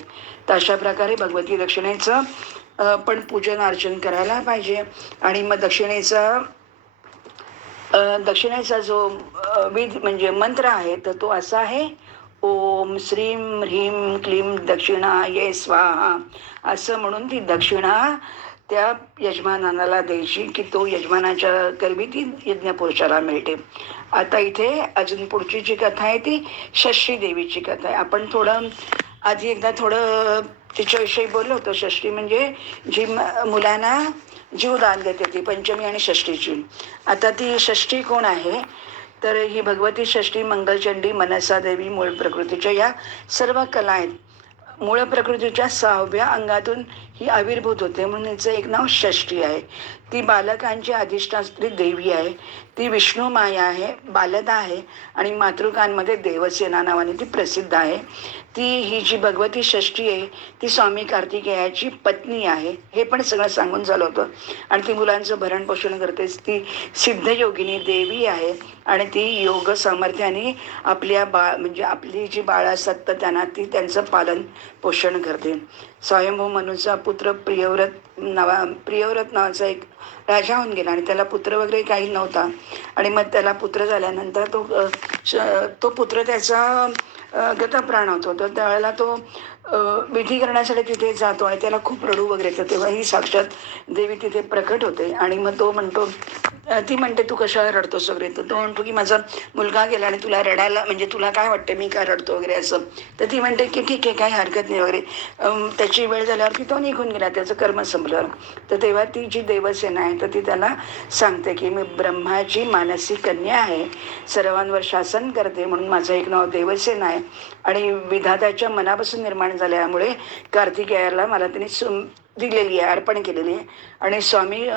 तर अशा प्रकारे भगवती दक्षिणेचं पण पूजन अर्चन करायला पाहिजे. आणि मग दक्षिणेचा जो विध म्हणजे मंत्र आहे तर तो असा आहे, ओम श्रीम ह्रीम क्लीम दक्षिणाये स्वाहा, असं म्हणून ती दक्षिणा त्या यजमानाला द्यायची की तो यजमानाच्या करवी ती यज्ञपुरुषाला मिळते. आता इथे अजून पुढची जी कथा आहे ती षष्ठी देवीची कथा आहे. आपण थोडं आधी एकदा थोडं तिच्याविषयी बोललो होतो. षष्ठी म्हणजे जी मुलांना जीवदान देते, ती पंचमी आणि षष्ठीची. आता ती षष्ठी कोण आहे, तर ही भगवती षष्ठी मंगलचंडी मनसा देवी मूळ प्रकृतीच्या या सर्व कला आहेत. मूळ प्रकृतीच्या 6व्या अंगातून ही आविर्भूत होते, म्हणून हिचं एक नाव षष्ठी आहे. ती बालकांची अधिष्ठात्री देवी आहे. ती विष्णू माया आहे, बालदा आहे, आणि मातृकांमध्ये देवसेना नावाने ती प्रसिद्ध आहे. ही जी भगवती षष्ठी आहे ती स्वामी कार्तिकेयाची पत्नी आहे, हे पण सगळं सांगून झालं होतं. आणि ती मुलांचं भरण पोषण करते. ती सिद्धयोगिनी देवी आहे, आणि ती योग सामर्थ्याने आपल्या म्हणजे आपली जी बाळं असतात तर त्यांना ती त्यांचं पालन पोषण करते. स्वयंभू मनूचा पुत्र प्रियव्रत नावाचा एक राजा होऊन गेला, आणि त्याला पुत्र वगैरे काही नव्हता. आणि मग त्याला पुत्र झाल्यानंतर तो पुत्र त्याचा गतप्राण होतो. तर त्यावेळेला तो अ, विधी करण्यासाठी तिथे जातो आणि त्याला खूप रडू वगैरे येतं, तेव्हा ही साक्षात देवी तिथे प्रकट होते. आणि मग तो म्हणतो, ती म्हणते, "तू कशाला रडतोस?" वगैरे. तर तो म्हणतो, की "माझा मुलगा गेला आणि तुला रडायला म्हणजे तुला काय वाटतं मी का रडतो?" वगैरे असं. तर ती म्हणते, की "ठीक आहे, काही हरकत नाही" वगैरे. त्याची वेळ झाल्यावरती तो निघून गेला, त्याचं कर्म संपलं. तर तेव्हा ती जी देवसेना आहे, तर ती त्याला सांगते, की "मी ब्रह्माची मानसी कन्या आहे, सर्वांवर शासन करते, म्हणून माझं एक नाव देवसेना आहे आणि विधात्याच्या मनापासून निर्माण झाल्यामुळे कार्तिकेयाला मला त्यांनी दिलेली आहे, अर्पण केलेली आहे. आणि स्वामी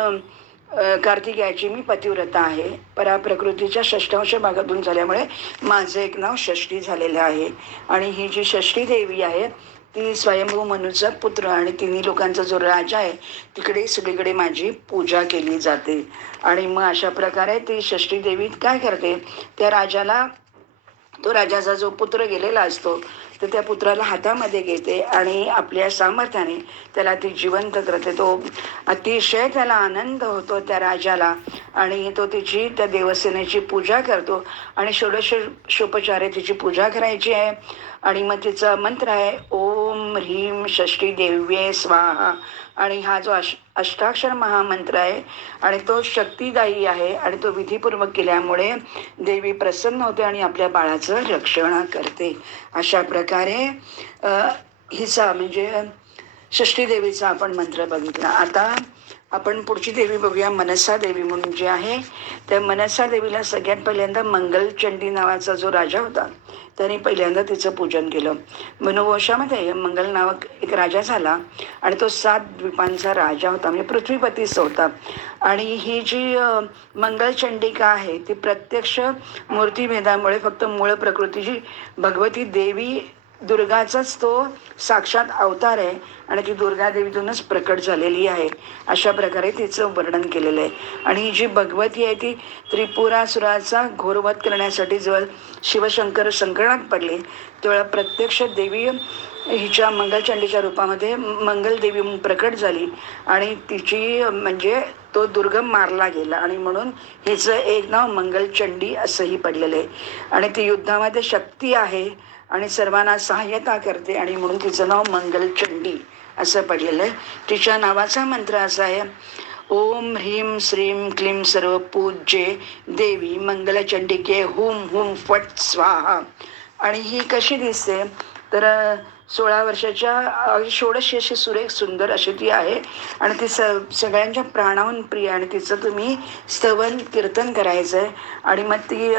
कार्तिकेयाची मी पतिव्रता आहे. पराप्रकृतीच्या षष्ठांश भागातून झाल्यामुळे माझं एक नाव षष्ठी झालेलं आहे. आणि ही जी षष्ठी देवी आहे, ती स्वयंभू मनूचा पुत्र आणि तिन्ही लोकांचा जो राजा आहे, तिकडे सगळीकडे माझी पूजा केली जाते." आणि मग अशा प्रकारे ती षष्ठी देवी काय करते, त्या राजाला, तो राजाचा जो पुत्र गेलेला असतो, तर त्या पुत्राला हातामध्ये घेते आणि आपल्या सामर्थ्याने त्याला ती जिवंत करते. तो अतिशय त्याला आनंद होतो त्या राजाला आणि तो तिची त्या देवसेनेची पूजा करतो आणि षोडशोपचारे तिची पूजा करायची आहे. आणि मग तिचा मंत्र आहे, ओम ह्रीं षष्ठी देव्ये स्वाहा. आणि हा जो अष्टाक्षर महामंत्र आहे आणि तो शक्तिदायी आहे आणि तो विधीपूर्वक केल्यामुळे देवी प्रसन्न होते आणि आपल्या बाळाचं रक्षण करते. अशा प्रकारे अ, हिचा म्हणजे षष्ठी देवीचा आपण मंत्र बघितला. आता आपण पुढची देवी बघूया, मनसा देवी म्हणून जी आहे. त्या मनसा देवीला सगळ्यात पहिल्यांदा मंगलचंडी नावाचा जो राजा होता, त्याने पहिल्यांदा तिचं पूजन केलं. मनुवंशामध्ये मंगल नावक एक राजा झाला आणि तो 7 द्वीपांचा राजा होता, म्हणजे पृथ्वीपतीच होता. आणि ही जी मंगलचंडिका आहे, ती प्रत्यक्ष मूर्तीभेदामुळे फक्त मूळ प्रकृतीची भगवती देवी दुर्गाचाच तो साक्षात अवतार आहे आणि ती दुर्गा देवीतूनच प्रकट झालेली आहे. अशा प्रकारे तिचं वर्णन केलेलं आहे. आणि ही जी भगवती आहे, ती त्रिपुरासुराचा घोरवध करण्यासाठी जेव्हा शिवशंकर संकटात पडले, तेव्हा प्रत्यक्ष देवी हिच्या मंगलचंडीच्या रूपामध्ये मंगलदेवी म्हणून प्रकट झाली आणि तिची म्हणजे तो दुर्गम मारला गेला आणि म्हणून हिचं एक नाव मंगलचंडी असंही पडलेलं आहे. आणि ती युद्धामध्ये शक्ती आहे आणि सर्वांना सहाय्यता करते आणि म्हणून तिचं नाव मंगलचंडी असं पडलेलं आहे. तिच्या नावाचा मंत्र असा आहे, ओम ह्रीं श्रीं क्लीं सर्वपूज्ये देवी मंगलचंडिके हुम हुम फट स्वाहा. आणि ही कशी दिसते तर 16 वर्षाच्या षोडशी अशी सुरेख सुंदर अशी ती आहे आणि ती सगळ्यांच्या प्राणाहून प्रिय आणि तिचं तुम्ही स्तवन कीर्तन करायचं आहे. आणि मग ती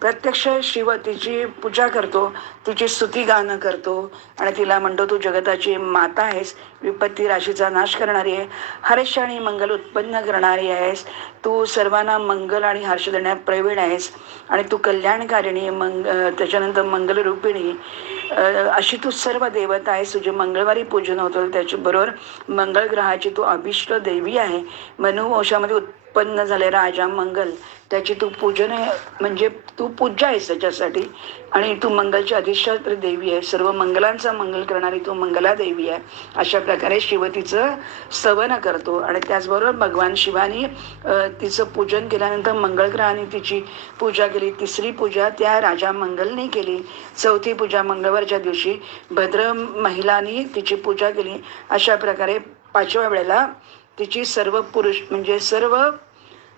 प्रत्यक्ष शिव तिची पूजा करतो, तिची स्तुती गाणं करतो आणि तिला म्हणतो, तू जगताची माता आहेस, विपत्ती राशीचा नाश करणारी आहे, हर्ष आणि मंगल उत्पन्न करणारी आहेस, तू सर्वांना मंगल आणि हर्ष देण्यात प्रवीण आहेस आणि तू कल्याणकारिणी त्याच्यानंतर मंगलरूपिणी अशी तू सर्व देवता आहेस. तुझे मंगळवारी पूजन होतं, त्याच्याबरोबर मंगळ ग्रहाची तू अभिष्ट देवी आहे. मनुवंशामध्ये उत्पन्न झाले राजा मंगल, त्याची तू पूजन म्हणजे तू पूज्य आहेस त्याच्यासाठी आणि तू मंगलची अधिष्ठात्री देवी आहे, सर्व मंगलांचा मंगल करणारी तू मंगला देवी आहे. अशा प्रकारे शिव तिचं स्तवन करतो. आणि त्याचबरोबर भगवान शिवानी तिचं पूजन केल्यानंतर मंगळग्रहाने तिची पूजा केली. तिसरी पूजा त्या राजा मंगलने केली. चौथी पूजा मंगळवारच्या दिवशी भद्र महिलांनी तिची पूजा केली. अशा प्रकारे 5व्या वेळेला तिची सर्व पुरुष म्हणजे सर्व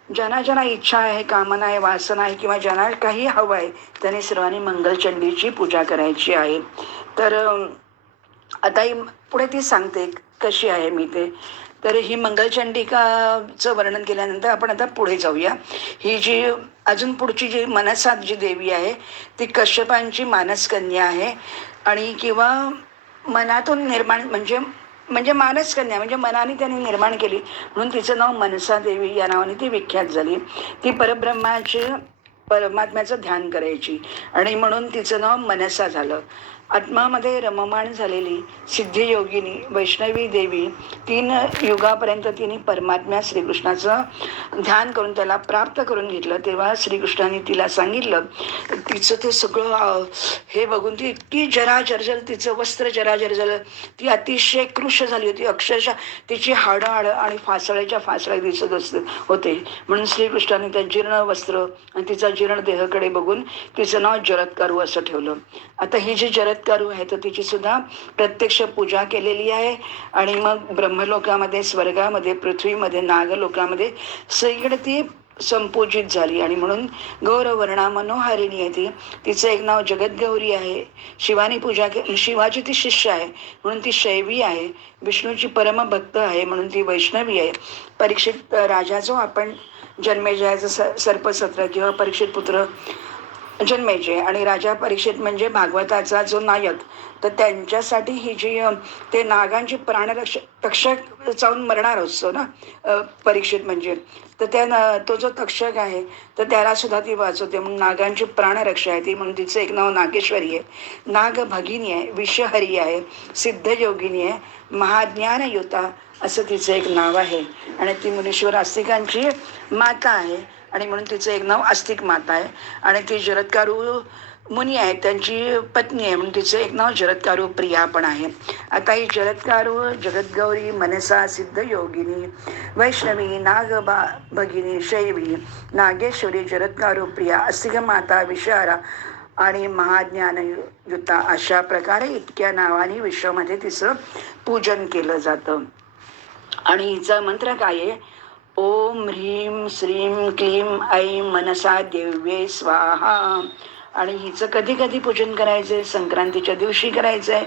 ज्यांना ज्यांना इच्छा आहे, कामना आहे, वासना आहे किंवा ज्यांना काही हवं आहे, त्यांनी सर्वांनी मंगलचंडीची पूजा करायची आहे. तर आता पुढे ती सांगते कशी आहे मी ते. तर ही मंगलचंडिकाचं वर्णन केल्यानंतर आपण आता पुढे जाऊया. ही जी अजून पुढची जी मनसात जी देवी आहे, ती कश्यपांची मानसकन्या आहे आणि किंवा मनातून निर्माण म्हणजे म्हणजे मानसकन्या म्हणजे मनाने त्यांनी निर्माण केली म्हणून तिचं नाव मनसा देवी या नावाने ती विख्यात झाली. ती परमात्म्याचं ध्यान करायची आणि म्हणून तिचं नाव मनसा झालं. आत्मामध्ये रममाण झालेली सिद्धियोगिनी वैष्णवी देवी 3 युगापर्यंत तिने परमात्म्या श्रीकृष्णाचं ध्यान करून त्याला प्राप्त करून घेतलं. तेव्हा श्रीकृष्णाने तिला सांगितलं, तिचं ते सगळं हे बघून ती इतकी जराजर झाली, तिचं वस्त्र जराजर झालं, ती अतिशय कृश झाली होती. अक्षरशः तिची हाडं आणि फासळ्याच्या फासळ्या दिसत होते. म्हणून श्रीकृष्णाने त्या जीर्ण वस्त्र आणि तिचा जीर्ण देहाकडे बघून तिचं नाव जरत्कारू असं ठेवलं. आता ही जी जरत्कारू आहे तर तिची सुद्धा प्रत्यक्ष पूजा केलेली आहे. आणि मग ब्रह्मलोकामध्ये, स्वर्गामध्ये, पृथ्वीमध्ये, नागलोकामध्ये सगळीकडे ती संपूजित झाली. आणि म्हणून गौरवर्णा मनोहारिणी आहे ती. तिचं एक नाव जगद्गौरी आहे. शिवानी पूजा शिवाची ती शिष्य आहे म्हणून ती शैवी आहे. विष्णूची परमभक्त आहे म्हणून ती वैष्णवी आहे. परीक्षित राजा जो आपण जन्मेजयाचं सर्पसत्र किंवा परीक्षित पुत्र जन्मेजय आणि राजा परीक्षित म्हणजे भागवताचा जो नायक, तर त्यांच्यासाठी ही जी ते नागांची तक्षक चावून मरणार असतो ना परीक्षित म्हणजे, तर तो जो तक्षक आहे तर त्याला सुद्धा ती वाचवते म्हणून नागांची प्राणरक्षा आहे ती. म्हणून तिचं एक नाव नागेश्वरी आहे, नाग भगिनी आहे, विषहरी आहे, सिद्धयोगिनी आहे, महाज्ञानयुता असं तिचं एक नाव आहे. आणि ती मुनीश्वर आस्तिकांची माता आहे आणि म्हणून तिचं एक नाव आस्तिक माता आहे. आणि ती जरत्कारू मुनी आहे त्यांची पत्नी आहे म्हणून तिचं एक नाव जरत्कारू प्रिया पण आहे. आता ही जरत्कारू, जगद्गौरी, मनसा, सिद्धयोगिनी, वैष्णवी, भगिनी, शैवी, नागेश्वरी, जरत्कारू प्रिया, आस्तिक माता, विषहारा आणि महाज्ञानयुता अशा प्रकारे इतक्या नावाने विश्वामध्ये तिचं पूजन केलं जातं. आणि हिचा मंत्र काय आहे? ओम ह्रीं श्रीं क्लीं ऐं मनसा देव्ये स्वाहा. आणि हिचं कधी कधी पूजन करायचंय? संक्रांतीच्या दिवशी करायचंय.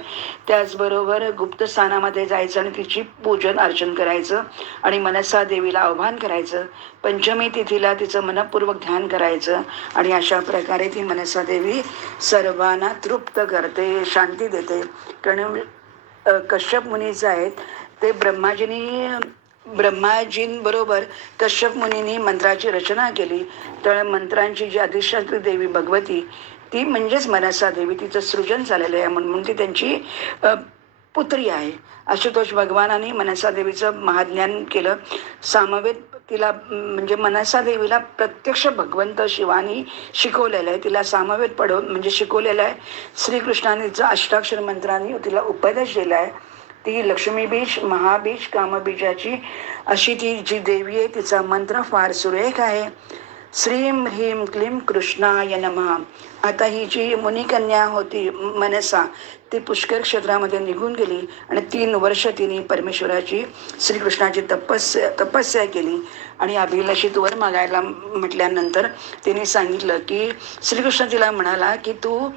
त्याचबरोबर गुप्त स्थानामध्ये जायचं आणि तिची पूजन अर्चन करायचं आणि मनसा देवीला आव्हान करायचं. पंचमी तिथीला तिचं मनपूर्वक ध्यान करायचं. आणि अशा प्रकारे ती मनसा देवी सर्वांना तृप्त करते, शांती देते. कारण कश्यप मुनीचं आहेत ते ब्रह्माजींबरोबर कश्यप मुनींनी मंत्राची रचना केली. तर मंत्रांची जी अधिष्ठात्री देवी भगवती ती म्हणजेच मनसा देवी, तिचं सृजन झालेलं आहे म्हणून ती त्यांची पुत्री आहे. आशुतोष भगवानाने मनसा देवीचं महाज्ञान केलं. सामवेद तिला म्हणजे मनसा देवीला प्रत्यक्ष भगवंत शिवानी शिकवलेलं आहे. तिला सामवेद म्हणजे शिकवलेलं आहे. श्रीकृष्णाने तिचं अष्टाक्षर मंत्राने तिला उपदेश दिला आहे. ती लक्ष्मीबीज, महाबीज, कामबीजाची अशी ती जी देवी आहे तिचा मंत्र फार सुरेख आहे. श्रीं ह्रीं क्लीं कृष्णाय नमः. आता ही जी मुनिकन्या होती मनसा ती पुष्कर क्षेत्रामध्ये निघून गेली आणि 3 वर्ष तिने परमेश्वराची, श्रीकृष्णाची तपस्या केली. आणि अभिलाषित वर मागायला म्हटल्यानंतर तिने सांगितलं की श्रीकृष्ण तिला म्हणाला की तू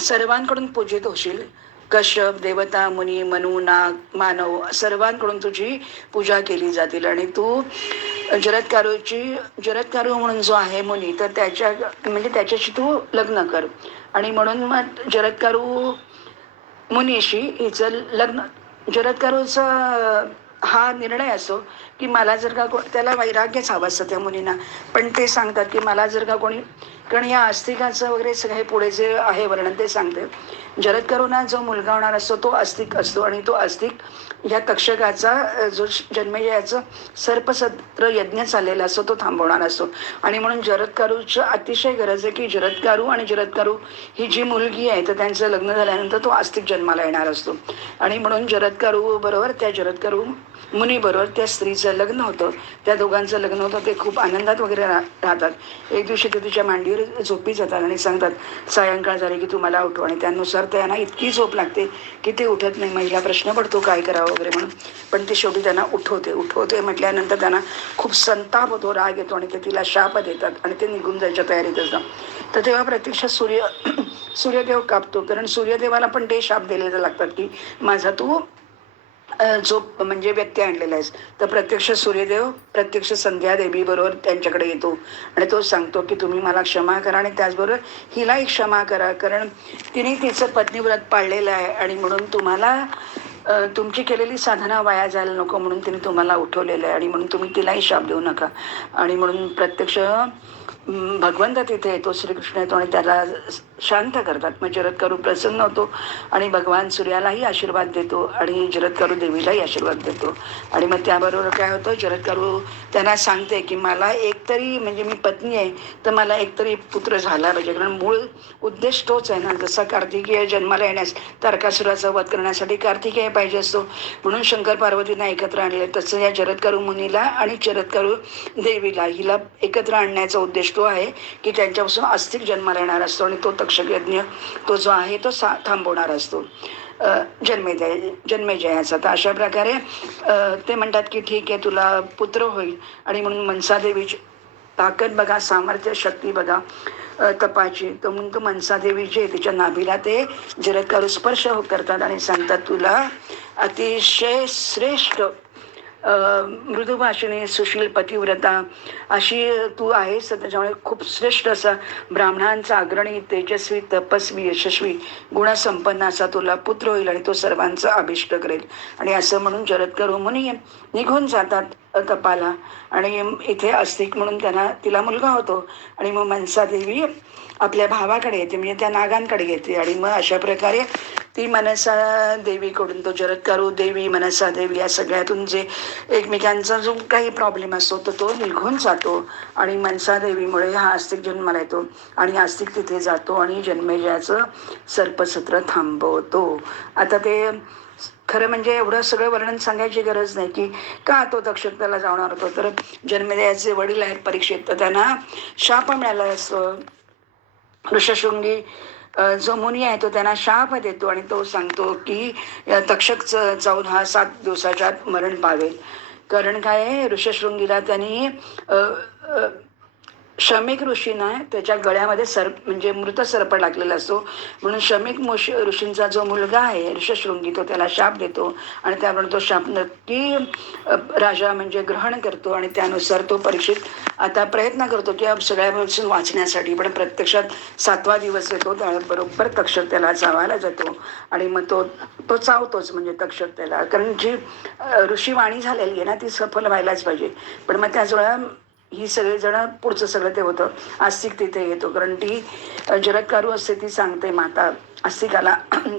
सर्वांकडून पूजित होशील. कश्यप, देवता, मुनी, मनु, नाग, मानव सर्वांकडून तुझी पूजा केली जातील. आणि तू जरत्कारू म्हणून जो आहे मुनी तर त्याच्याशी तू लग्न कर. आणि म्हणून मग जरत्कारू मुनीशी हिचं लग्न. जरत्कारूचा हा निर्णय असो की मला जर का त्याला वैराग्यच हवं असतं त्या मुलींना, पण ते सांगतात की मला जर का कोणी, कारण या आस्तिकाचं वगैरे सगळे पुढे जे आहे वर्णन ते सांगते. जरत्कारूंना जो मुलगा होणार असतो तो आस्तिक असतो आणि तो आस्तिक या तक्षकाचा जो जन्मेजयाचं सर्पसत्र यज्ञ चाललेला असतो तो थांबवणार असतो. आणि म्हणून जरत्कारूचं अतिशय गरज आहे की जरत्कारू आणि जरत्कारू ही जी मुलगी आहे तर त्यांचं लग्न झाल्यानंतर तो आस्तिक जन्माला येणार असतो. आणि म्हणून जरत्कारू बरोबर त्या जरत्कारू मुनीबरोबर त्या स्त्रीचं लग्न होतं. त्या दोघांचं लग्न होतं. ते खूप आनंदात वगैरे राहतात. एक दिवशी ते तिच्या मांडीवर झोपी जातात आणि सांगतात सायंकाळ झाली की तुम्हाला उठव. आणि त्यानुसार त्यांना इतकी झोप लागते की ते उठत नाही. महिला प्रश्न पडतो काय करावं वगैरे म्हणून, पण ते शेवटी त्यांना उठवते म्हटल्यानंतर त्यांना खूप संताप होतो, राग येतो आणि ते तिला शाप देतात आणि ते निघून जायच्या तयारीत असतात. तर तेव्हा प्रत्यक्ष सूर्यदेव कापतो. कारण सूर्यदेवाला पण ते शाप दिलेले लागतात की माझा तू जो म्हणजे व्यक्ती आणलेला आहेस. तर प्रत्यक्ष सूर्यदेव प्रत्यक्ष संध्यादेवी बरोबर त्यांच्याकडे येतो आणि तो सांगतो की तुम्ही मला क्षमा करा आणि त्याचबरोबर हिलाही क्षमा करा, कारण तिने तिचं पत्नीव्रत पाळलेलं आहे आणि म्हणून तुम्हाला तुमची केलेली साधना वाया जायला नको म्हणून तिने तुम्हाला उठवलेलं आहे आणि म्हणून तुम्ही तिलाही शाप देऊ नका. आणि म्हणून प्रत्यक्ष भगवंत तिथे येतो, श्रीकृष्ण येतो आणि त्याला शांत करतात. मग जरत्कारू प्रसन्न होतो आणि भगवान सूर्यालाही आशीर्वाद देतो आणि जरत्कारू देवीलाही आशीर्वाद देतो. आणि मग त्याबरोबर काय होतं, जरत्कारू त्यांना सांगते की मला एक एकतरी म्हणजे मी पत्नी आहे तर मला एकतरी पुत्र झाला पाहिजे, कारण मूळ उद्देश तोच आहे ना. जसा कार्तिकेय जन्माला येण्यास तारकासुराचा वध करण्यासाठी कार्तिकेय पाहिजे असतो, म्हणून शंकर पार्वतींना एकत्र आणले. तसं या जरत्कारू मुनीला आणि जरत्कारू देवीला हिला एकत्र आणण्याचा उद्देश तो आहे की त्यांच्यापासून अस्तिक जन्माला येणार असतो आणि तो तक्षक यज्ञ तो जो आहे तो थांबवणार असतो जन्मेजयाचा. तर अशा प्रकारे ते म्हणतात की ठीक आहे तुला पुत्र होईल. आणि म्हणून मनसादेवीची ताकद बघा, सामर्थ्य, शक्ती बघा तपाची. तर म्हणून तो मनसादेवी जे तिच्या नाभीला ते जरत्कारू स्पर्श करतात आणि सांगतात तुला अतिशय श्रेष्ठ मृदुभाषिणी सुशील पतिव्रता अशी तू आहेस. त्याच्यामुळे खूप श्रेष्ठ असा ब्राह्मणांचा अग्रणी तेजस्वी तपस्वी यशस्वी गुणसंपन्न असा तुला पुत्र होईल आणि तो सर्वांचा अभिष्ट करेल. आणि असं म्हणून जरत्कारू मुनी निघून जातात तपाला आणि इथे अस्तिक म्हणून तिला मुलगा होतो. आणि मग मनसादेवी आपल्या भावाकडे येते, म्हणजे त्या नागांकडे येते. आणि मग अशा प्रकारे ती मनसा देवीकडून तो जरत्कारू देवी मनसा देवी या सगळ्यातून जे एकमेकांचा जो काही प्रॉब्लेम असतो तर तो निघून जातो. आणि मनसा देवीमुळे हा आस्तिक जन्माला येतो आणि आस्तिक तिथे जातो आणि जन्मेजयाचं सर्पसत्र थांबवतो. आता ते खरं म्हणजे एवढं सगळं वर्णन सांगायची गरज नाही की का तो तक्षकाला जाणार होतो. तर जन्मेजयाचे वडील आहेत परीक्षित, तर त्यांना शाप मिळाला असतो. ऋषशृंगी जो मुनी आहे तो त्यांना शाप देतो आणि तो सांगतो की तक्षक 7 दिवसाच्या आत मरण पावेल. कारण काय आहे, ऋषशृंगीला त्यांनी शमिक ऋषींना त्याच्या गळ्यामध्ये म्हणजे मृत सर्प लागलेला असतो. म्हणून शमिक ऋषींचा जो मुलगा आहे ऋषशृंगी तो त्याला शाप देतो आणि त्यामुळे तो शाप नक्की राजा म्हणजे ग्रहण करतो. आणि त्यानुसार तो परीक्षित आता प्रयत्न करतो की सगळ्यापासून वाचण्यासाठी, पण प्रत्यक्षात 7वा दिवस येतो त्याबरोबर तक्षक त्याला चावायला जातो आणि मग तो चावतोच म्हणजे तक्षक त्याला, कारण जी ऋषीवाणी झालेली आहे ना ती सफल व्हायलाच पाहिजे. पण मग त्याच ही सगळेजण पुढचं सगळं ते होतं. आस्तिक तिथे येतो, कारण ती जरत्कारू असते ती सांगते माता आस्तिकाला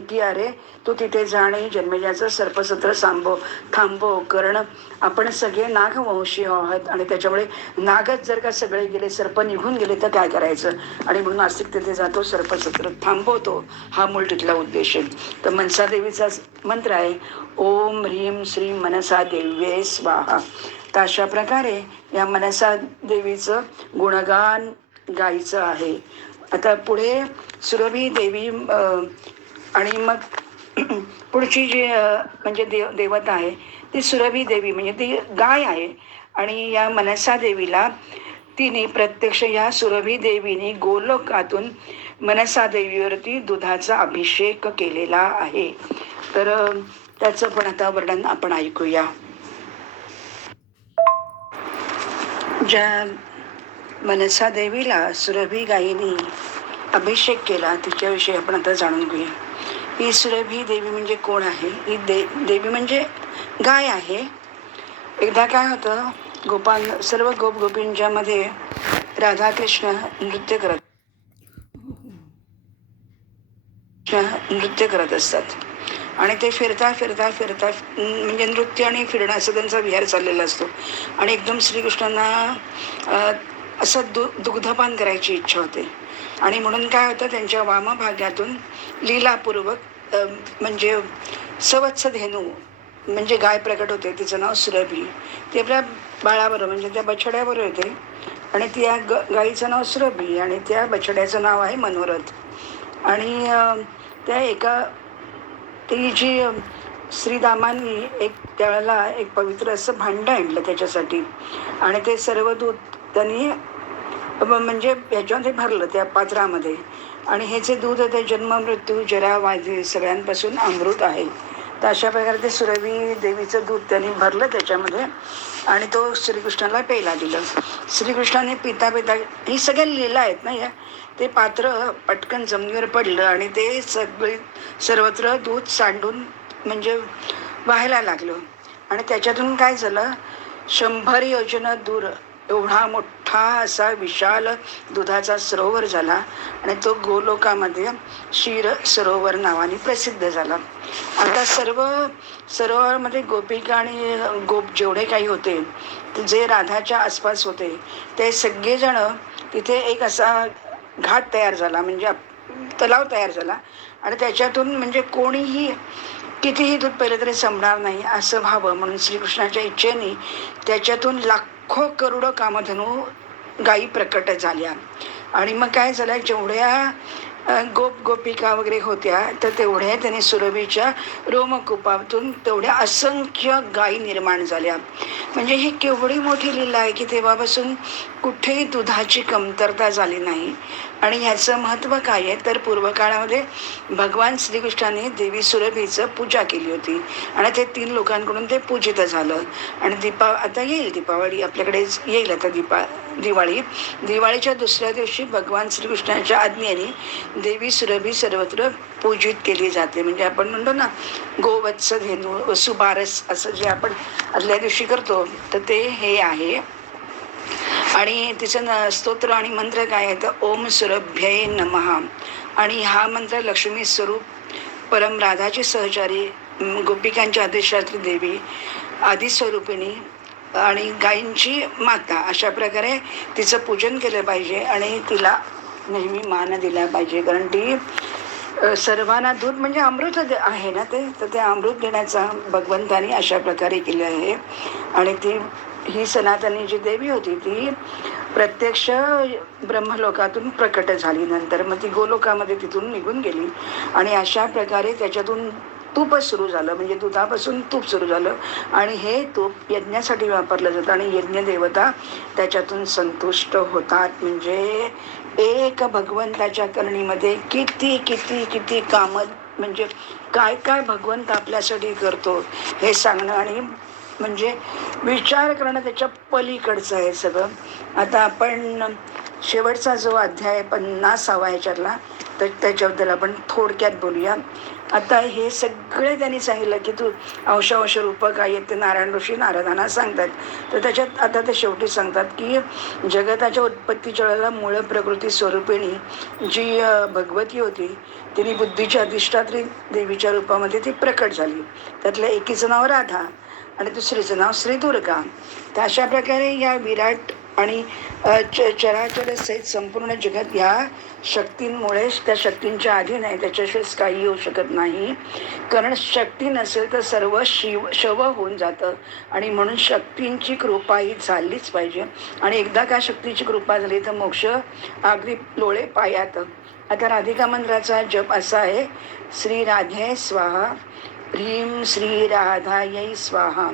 की अरे तू तिथे जा आणि जन्मेजयाचं सर्पसत्र थांबव, कारण आपण सगळे नागवंशी आहोत आणि त्याच्यामुळे नागच जर का सगळे गेले, सर्प निघून गेले तर काय करायचं. आणि म्हणून आस्तिक तिथे जातो, सर्पसत्र थांबवतो. हा मूळ तिथला उद्देश आहे. तर मनसा देवीचा मंत्र आहे ओम ह्रीं श्री मनसा देव्ये स्वाहा. तर अशा प्रकारे या मनसा देवीचं गुणगान गायचं आहे. आता पुढे सुरभी देवी आणि मग पुढची जी म्हणजे देवता आहे ती सुरभी देवी, म्हणजे ती गाय आहे. आणि या मनसा देवीला तिने प्रत्यक्ष या सुरभी देवीने गोलोकातून मनसा देवीवरती दुधाचा अभिषेक केलेला आहे. तर त्याचं पण आता वर्णन आपण ऐकूया. ज्या मनसा देवीला सुरभी गायीने अभिषेक केला तिच्याविषयी आपण आता जाणून घेऊया. ही सुरभी देवी म्हणजे कोण आहे. ही देवी म्हणजे गाय आहे. एकदा काय होतं, सर्व गोपींच्या मध्ये राधाकृष्ण नृत्य करत असतात आणि ते फिरता म्हणजे नृत्य आणि फिरणं असं त्यांचा विहार चाललेला असतो. आणि एकदम श्रीकृष्णांना असं दुग्धपान करायची इच्छा होते. आणि म्हणून काय होतं, त्यांच्या वामभागातून लीलापूर्वक म्हणजे सवत्स धेनू म्हणजे गाय प्रकट होते. तिचं नाव सुरभी. ती आपल्या बाळाबरोबर म्हणजे त्या बछड्याबरोबर येते आणि त्या गाईचं नाव सुरभी आणि त्या बछड्याचं नाव आहे मनोरथ. आणि त्या ती जी श्रीदामांनी त्यावेळेला एक पवित्र असं भांडं आणलं त्याच्यासाठी आणि ते सर्व दूध त्यांनी म्हणजे ह्याच्यामध्ये भरलं त्या पात्रामध्ये. आणि हे जे दूध आहे ते जन्म मृत्यू जरा व्याधी सगळ्यांपासून अमृत आहे. तर अशा प्रकारे ते सुरभी देवीचं दूध त्यांनी भरलं त्याच्यामध्ये आणि तो श्रीकृष्णाला प्यायला दिलं. श्रीकृष्णाने पिता ही सगळ्या लीला आहेत ना या. ते पात्र पटकन जमिनीवर पडलं आणि ते सर्वत्र दूध सांडून म्हणजे व्हायला लागलं. आणि त्याच्यातून काय झालं, 100 योजन दूर एवढा मोठा असा विशाल दुधाचा सरोवर झाला आणि तो गोलोकामध्ये क्षीर सरोवर नावाने प्रसिद्ध झाला. आता सर्व सरोवरमध्ये गोपिका आणि गोप जेवढे काही होते, जे राधाच्या आसपास होते, ते सगळेजण तिथे एक असा घाट तयार झाला, म्हणजे तलाव तयार झाला आणि त्याच्यातून म्हणजे कोणीही कितीही दूध पेलं तरी संपणार नाही असं व्हावं म्हणून श्रीकृष्णाच्या इच्छेने त्याच्यातून लाखो करोडो कामधेनू गायी प्रकट झाल्या. आणि मग काय झालं, जेवढ्या गोपिका वगैरे होत्या तर तेवढ्या त्यांनी सुरभीच्या रोमकुपातून तेवढ्या असंख्य गायी निर्माण झाल्या. म्हणजे ही केवढी मोठी लीला आहे की तेव्हापासून कुठेही दुधाची कमतरता झाली नाही. आणि ह्याचं महत्त्व काय आहे तर पूर्वकाळामध्ये भगवान श्रीकृष्णाने देवी सुरभीचं पूजा केली होती आणि ते 3 लोकांकडून ते पूजित झालं. आणि आता येईल दीपावली, आपल्याकडे येईल आता दिवाळीच्या दुसऱ्या दिवशी भगवान श्रीकृष्णाच्या आज्ञेने देवी सुरभी सर्वत्र पूजित केली जाते. म्हणजे आपण म्हणतो ना गोवत्स धेनू वसुबारस असं जे आपण आदल्या दिवशी करतो, तर ते हे आहे. आणि तिचं स्तोत्र आणि मंत्र काय आहे तर ओम सुरभ्यै नमः. आणि हा मंत्र लक्ष्मी स्वरूप परम राधाची सहचारी गोपिकांच्या अधिष्ठात्री देवी आदिस्वरूपिणी आणि गायींची माता अशा प्रकारे तिचं पूजन केलं पाहिजे आणि तिला नेहमी मान दिला पाहिजे. कारण ती सर्वांना दूध म्हणजे अमृत आहे ना ते, तर ते अमृत देण्याचा भगवंतानी अशा प्रकारे केलं आहे. आणि ती ही सनातनी जी देवी होती ती प्रत्यक्ष ब्रह्मलोकातून प्रकट झाली. नंतर मग ती गोलोकामध्ये तिथून निघून गेली आणि अशा प्रकारे त्याच्यातून तूप सुरू झालं, म्हणजे दुधापासून तूप सुरू झालं. आणि हे तूप यज्ञासाठी वापरलं जातं आणि यज्ञ देवता त्याच्यातून संतुष्ट होतात. म्हणजे एक भगवंताच्या करणीमध्ये किती किती किती कामं, म्हणजे काय काय भगवंत आपल्यासाठी करतो हे सांगणं आणि म्हणजे विचार करणं त्याच्या पलीकडचं आहे सगळं. आता आपण शेवटचा जो अध्याय 50वा ह्याच्यातला, तर त्याच्याबद्दल आपण थोडक्यात बोलूया. आता हे सगळे त्यांनी सांगितलं की तू अंश रूप काय ते नारायण ऋषी नारदांना सांगतात. तर त्याच्यात आता ते शेवटी सांगतात की जगताच्या उत्पत्तीच्या वेळेला मूळ प्रकृती स्वरूपिणी जी भगवती होती तिने बुद्धीच्या अधिष्ठात्री देवीच्या रूपामध्ये ती प्रकट झाली. त्यातल्या एकीचं नाव राधा आणि दुसरीचं नाव श्री दुर्गा. तर अशा प्रकारे या विराट आणि चराचर सहित संपूर्ण जगत या शक्तींमुळेच, त्या शक्तींच्या अधीन आहे, त्याच्याशिवाय काही होऊ शकत नाही. कारण शक्ती नसेल तर सर्व शव होऊन जातं आणि म्हणून शक्तींची कृपा ही झालीच पाहिजे. आणि एकदा का शक्तीची कृपा झाली तर मोक्ष अगदी लोळे पायात. आता राधिका मंत्राचा जप असा आहे, श्री राधे स्वाहा, ह्रीं श्री राधायै स्वाहा.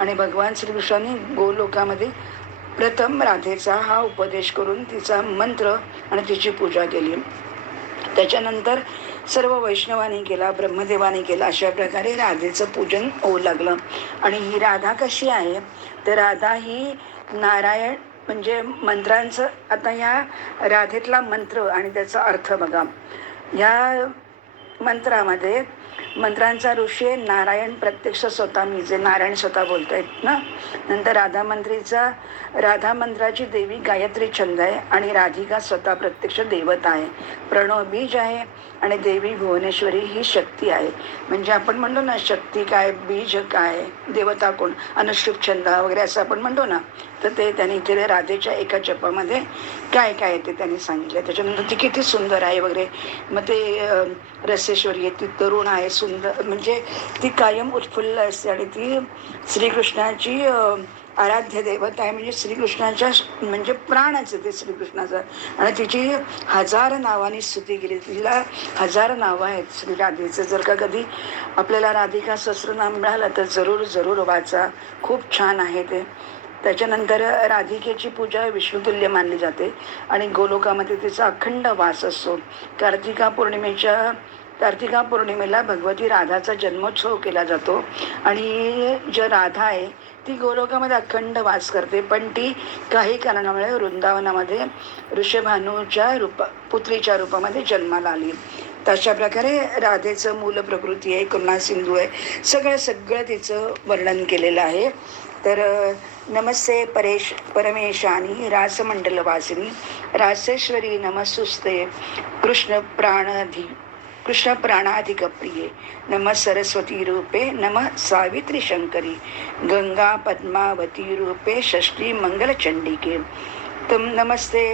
आणि भगवान श्रीकृष्णाने गोलोकामध्ये प्रथम राधेचा हा उपदेश करून तिचा मंत्र आणि तिची पूजा केली. त्याच्यानंतर सर्व वैष्णवांनी केला, ब्रह्मदेवाने केला. अशा प्रकारे राधेचं पूजन होऊ लागलं. आणि ही राधा कशी आहे तर राधा ही नारायण म्हणजे मंत्रांचं, आता या राधेतला मंत्र आणि त्याचा अर्थ बघा. या मंत्रांचा ऋषी आहे नारायण, प्रत्यक्ष स्वतः मी, जे नारायण स्वतः बोलतायत ना. नंतर राधा मंत्राची देवी गायत्री छंद आहे आणि राधिका स्वतः प्रत्यक्ष देवता आहे. प्रणव बीज आहे आणि देवी भुवनेश्वरी ही शक्ती आहे. म्हणजे आपण म्हणतो ना शक्ती काय, बीज काय, देवता कोण, अनुष्ठुप छंद वगैरे असं आपण म्हणतो ना. तर ते त्यांनी इथे राधेच्या एका जपामध्ये काय काय ते त्यांनी सांगितलं. त्याच्यानंतर ती किती सुंदर आहे वगैरे. मग ते रसेश्वरी आहे, ती तरुण आहे, सुंदर, म्हणजे ती कायम उत्फुल्ल असते आणि ती श्रीकृष्णाची आराध्य देवता आहे. म्हणजे श्रीकृष्णाच्या म्हणजे प्राणच आहे ते श्रीकृष्णाचं. आणि तिची 1000 नावांनी स्तुती केली. तिला 1000 नावं आहेत श्री राधेचं. जर का कधी आपल्याला राधिका सहस्रनाम मिळालं तर जरूर वाचा, खूप छान आहे ते. त्याच्यानंतर राधिकेची पूजा विष्णुतुल्य मानली जाते आणि गोलोकामध्ये तिचा अखंड वास असतो. कार्तिका पौर्णिमेला भगवती राधाचा जन्मोत्सव केला जातो आणि जी राधा आहे ती गोलोकामध्ये अखंड वास करते. पण ती काही कारणामुळे वृंदावनामध्ये ऋषभानूच्या पुत्रीच्या रूपामध्ये जन्माला आली. तर अशा प्रकारे राधेचं मूल प्रकृती आहे, करुणा सिंधू आहे, सगळं तिचं वर्णन केलेलं आहे. तर नमस्ते परमेशानी रासमंडलवासिनी रासेश्वरी नमस्तुस्ते कृष्ण प्राणाधिक प्रिये नम सरस्वती रूपे नम सावित्री शंकरी गंगा पद्मावती रूपे षष्ठी मंगलचंडिके तम नमस्ते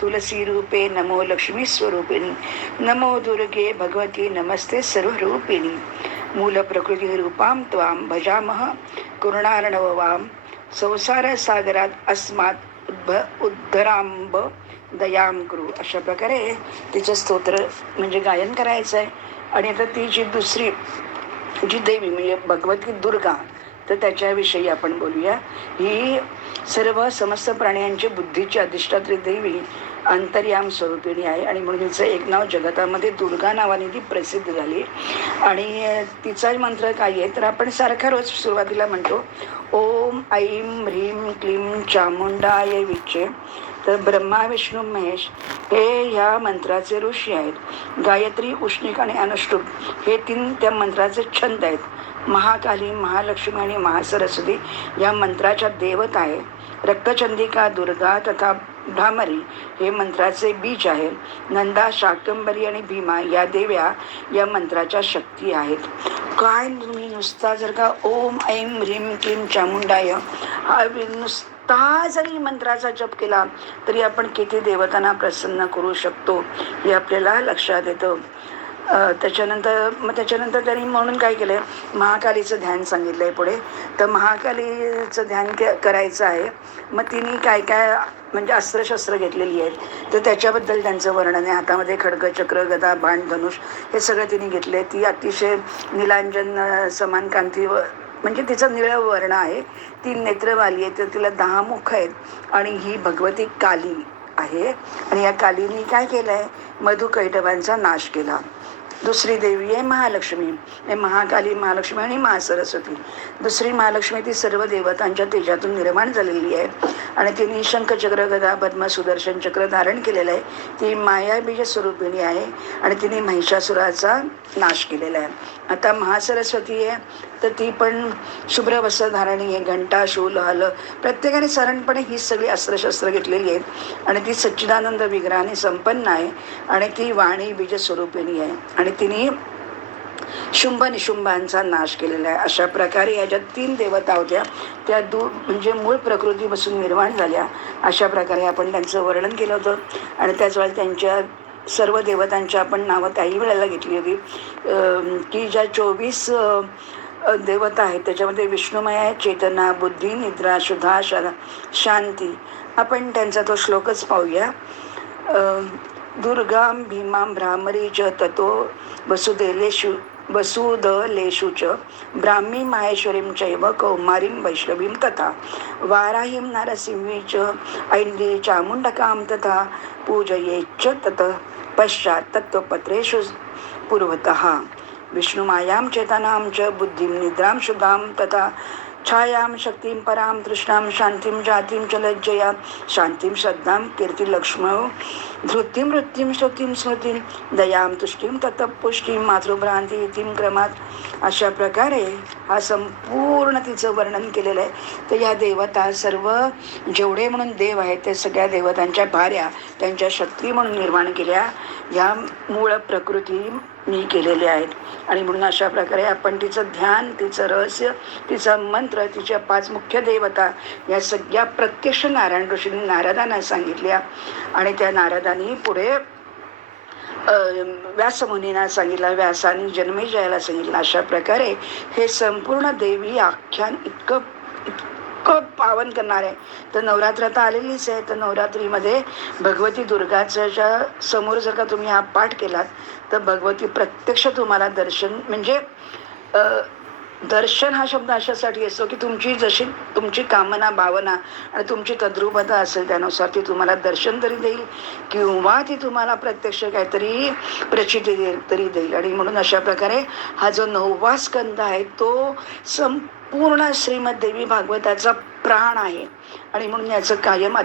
तुलसी रूपे नमो लक्ष्मी स्वरूपिणी नमो दुर्गे भगवती नमस्ते सर्वरूपिणी मूल प्रकृती रूपाम त्वाम भजामह करुणार्णवाम संसार सागरात अस्मात उद्धरांब दयाम करू. अशा प्रकारे तिचं स्तोत्र म्हणजे गायन करायचं आहे. आणि आता ती जी दुसरी जी देवी म्हणजे भगवती दुर्गा, तर त्याच्याविषयी आपण बोलूया. ही सर्व समस्त प्राण्यांची बुद्धीची अधिष्ठात्री देवी अंतर्याम स्वरूपिणी आहे आणि म्हणून हिचं एक नाव जगतामध्ये दुर्गा नावाने ती प्रसिद्ध झाली. आणि तिचा मंत्र काय आहे तर आपण सारखा रोज सुरुवातीला म्हणतो ओम ऐं ह्रीं क्लीं चामुंडाय विचे. तर ब्रह्मा विष्णू महेश हे ह्या मंत्राचे ऋषी आहेत. गायत्री उष्णिक आणि अनुष्टुप हे 3 त्या मंत्राचे छंद आहेत. महाकाली महालक्ष्मी आणि महासरस्वती या मंत्राच्या देवता आहे. रक्तचंदिका दुर्गा तथा भ्रामरी हे मंत्राचे बीज आहे. नंदा शाकंबरी आणि भीमा या देव्या या मंत्राच्या शक्ती आहेत. काय तुम्ही नुसता जर का ओम ऐं ह्रीं क्लीं चामुंडाय हा नुसता जरी मंत्राचा जप केला तरी आपण किती देवतांना प्रसन्न करू शकतो हे आपल्याला लक्षात येतं. त्याच्यानंतर त्यांनी म्हणून काय केलंय महाकालीचं ध्यान सांगितलंय पुढे. तर महाकालीचं ध्यान करायचं आहे. मग तिने काय म्हणजे अस्त्रशस्त्र घेतलेली आहेत तर त्याच्याबद्दल त्यांचं वर्णन आहे. हातामध्ये खड्ग चक्र गदा बाण धनुष हे सगळं तिने घेतले. ती अतिशय निलांजन समान कांती म्हणजे तिचं निळं वर्ण आहे. ती नेत्रवाली आहे. तर तिला 10 मुख आहेत आणि ही भगवती काली आहे. आणि या कालीने काय केलंय मधुकैटभांचा नाश केला. दुसरी देवी आहे महालक्ष्मी. महाकाली महालक्ष्मी आणि महासरस्वती. दुसरी महालक्ष्मी ती सर्व देवतांच्या तेजातून निर्माण झालेली आहे आणि तिने शंखचक्र गदा पद्म सुदर्शन चक्र धारण केलेलं आहे. ती मायाबीज स्वरूपिणी आहे आणि तिने महिषासुराचा नाश केलेला आहे. आता महासरस्वती आहे तर ती पण शुभ्र वस्त्र धारणी आहे. घंटा शूल हल प्रत्येकाने साधारणपणे ही सगळी अस्त्रशस्त्र घेतलेली आहेत आणि ती सच्चिदानंद विग्रहाने संपन्न आहे आणि ती वाणी बीज स्वरूपिणी आहे आणि तिने शुंभ निशुंभांचा नाश केलेला आहे. अशा प्रकारे ह्या ज्या 3 देवता होत्या त्या म्हणजे मूळ प्रकृतीपासून निर्माण झाल्या. अशा प्रकारे आपण त्यांचं वर्णन केलं होतं आणि त्याच वेळेला त्यांच्या सर्व देवतांची आपण नावं त्याही वेळेला घेतली होती की ज्या 24 देवता आहेत त्याच्यामध्ये विष्णुमय आहे, चेतना, बुद्धी, निद्रा, शुद्धा, शांती. आपण त्यांचा तो श्लोकच पाहूया. दुर्गां भीमां भ्रामरी च ततो वसुदलेषु च ब्राह्मी माहेश्वरीं चैव कौमारीं वैष्णवीं तथा वाराहीं नरसिंही च ऐन्द्री चामुण्डकां तथा पूजयेच्च ततः पश्चात् तत्त्वपत्रेषु पूर्वतः विष्णुमायां चेतनां च बुद्धिं निद्रां शुद्धां तथा छायां शक्तिं परां तृष्णां शांतिं जातिं च लज्जया शांतिं श्रद्धां कीर्तिलक्ष्मौ धृतिं वृत्तिं श्रुतिं स्मृतिं दयां तुष्टिं ततः पुष्टिं मातृभ्रांती इतिं क्रमात. अशा प्रकारे हा संपूर्ण तिचं वर्णन केलेलं आहे. तर या देवता सर्व जेवढे म्हणून देव आहेत ते सगळ्या देवतांच्या भार्या त्यांच्या शक्ती म्हणून निर्माण केल्या ह्या मूळ प्रकृती मी केलेले आहेत. आणि म्हणून अशा प्रकारे आपण तिचं ध्यान, तिचं रहस्य, तिचा मंत्र, तिच्या 5 मुख्य देवता या सगळ्या प्रत्यक्ष नारायण ऋषींनी नारदांना सांगितल्या आणि त्या नारदांनी पुढे व्यासमुनींना सांगितलं, व्यासांनी जन्मेजयाला सांगितलं. अशा प्रकारे हे संपूर्ण देवी आख्यान इतकं पावन करणार आहे. तर नवरात्र आता आलेलीच आहे. तर नवरात्रीमध्ये भगवती दुर्गाच्या समोर जर का तुम्ही हा पाठ केलात तर भगवती प्रत्यक्ष तुम्हाला दर्शन म्हणजे दर्शन हा शब्द अशासाठी असतो की तुमची जशी तुमची कामना भावना आणि तुमची तद्रुपता असेल त्यानुसार ती तुम्हाला दर्शन तरी देईल किंवा ती तुम्हाला प्रत्यक्ष काहीतरी प्रचिती तरी देईल. आणि म्हणून अशा प्रकारे हा जो 9वा स्कंद आहे तो पूर्ण श्रीमद देवी भागवताचा प्राण आहे. आणि म्हणून याचं कायम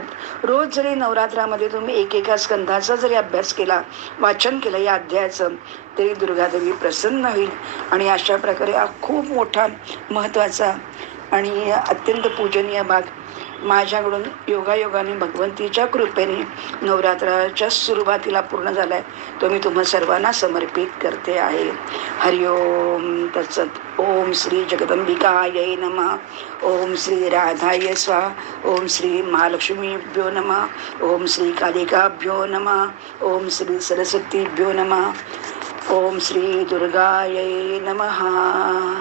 रोज जरी नवरात्रामध्ये तुम्ही एकेका स्कंधाचा जरी अभ्यास केला, वाचन केलं या अध्यायाचं, तरी दुर्गादेवी प्रसन्न होईल. आणि अशा प्रकारे हा खूप मोठा महत्त्वाचा आणि अत्यंत पूजनीय भाग माझ्याकडून योगायोगाने भगवंतीच्या कृपेने नवरात्राच्या सुरुवातीला पूर्ण झाला आहे, तो मी तुम्हा सर्वांना समर्पित करते आहे. हरिओम तत्सत. ओम श्री जगदंबिकायै नमः. ओम श्री राधाय स्वाहा. ओम श्री महालक्ष्मीभ्यो नमः. ओम श्री कालिकाभ्यो नमः. ओम श्री सरस्वतीभ्यो नमः. ओम श्री दुर्गायै नमः.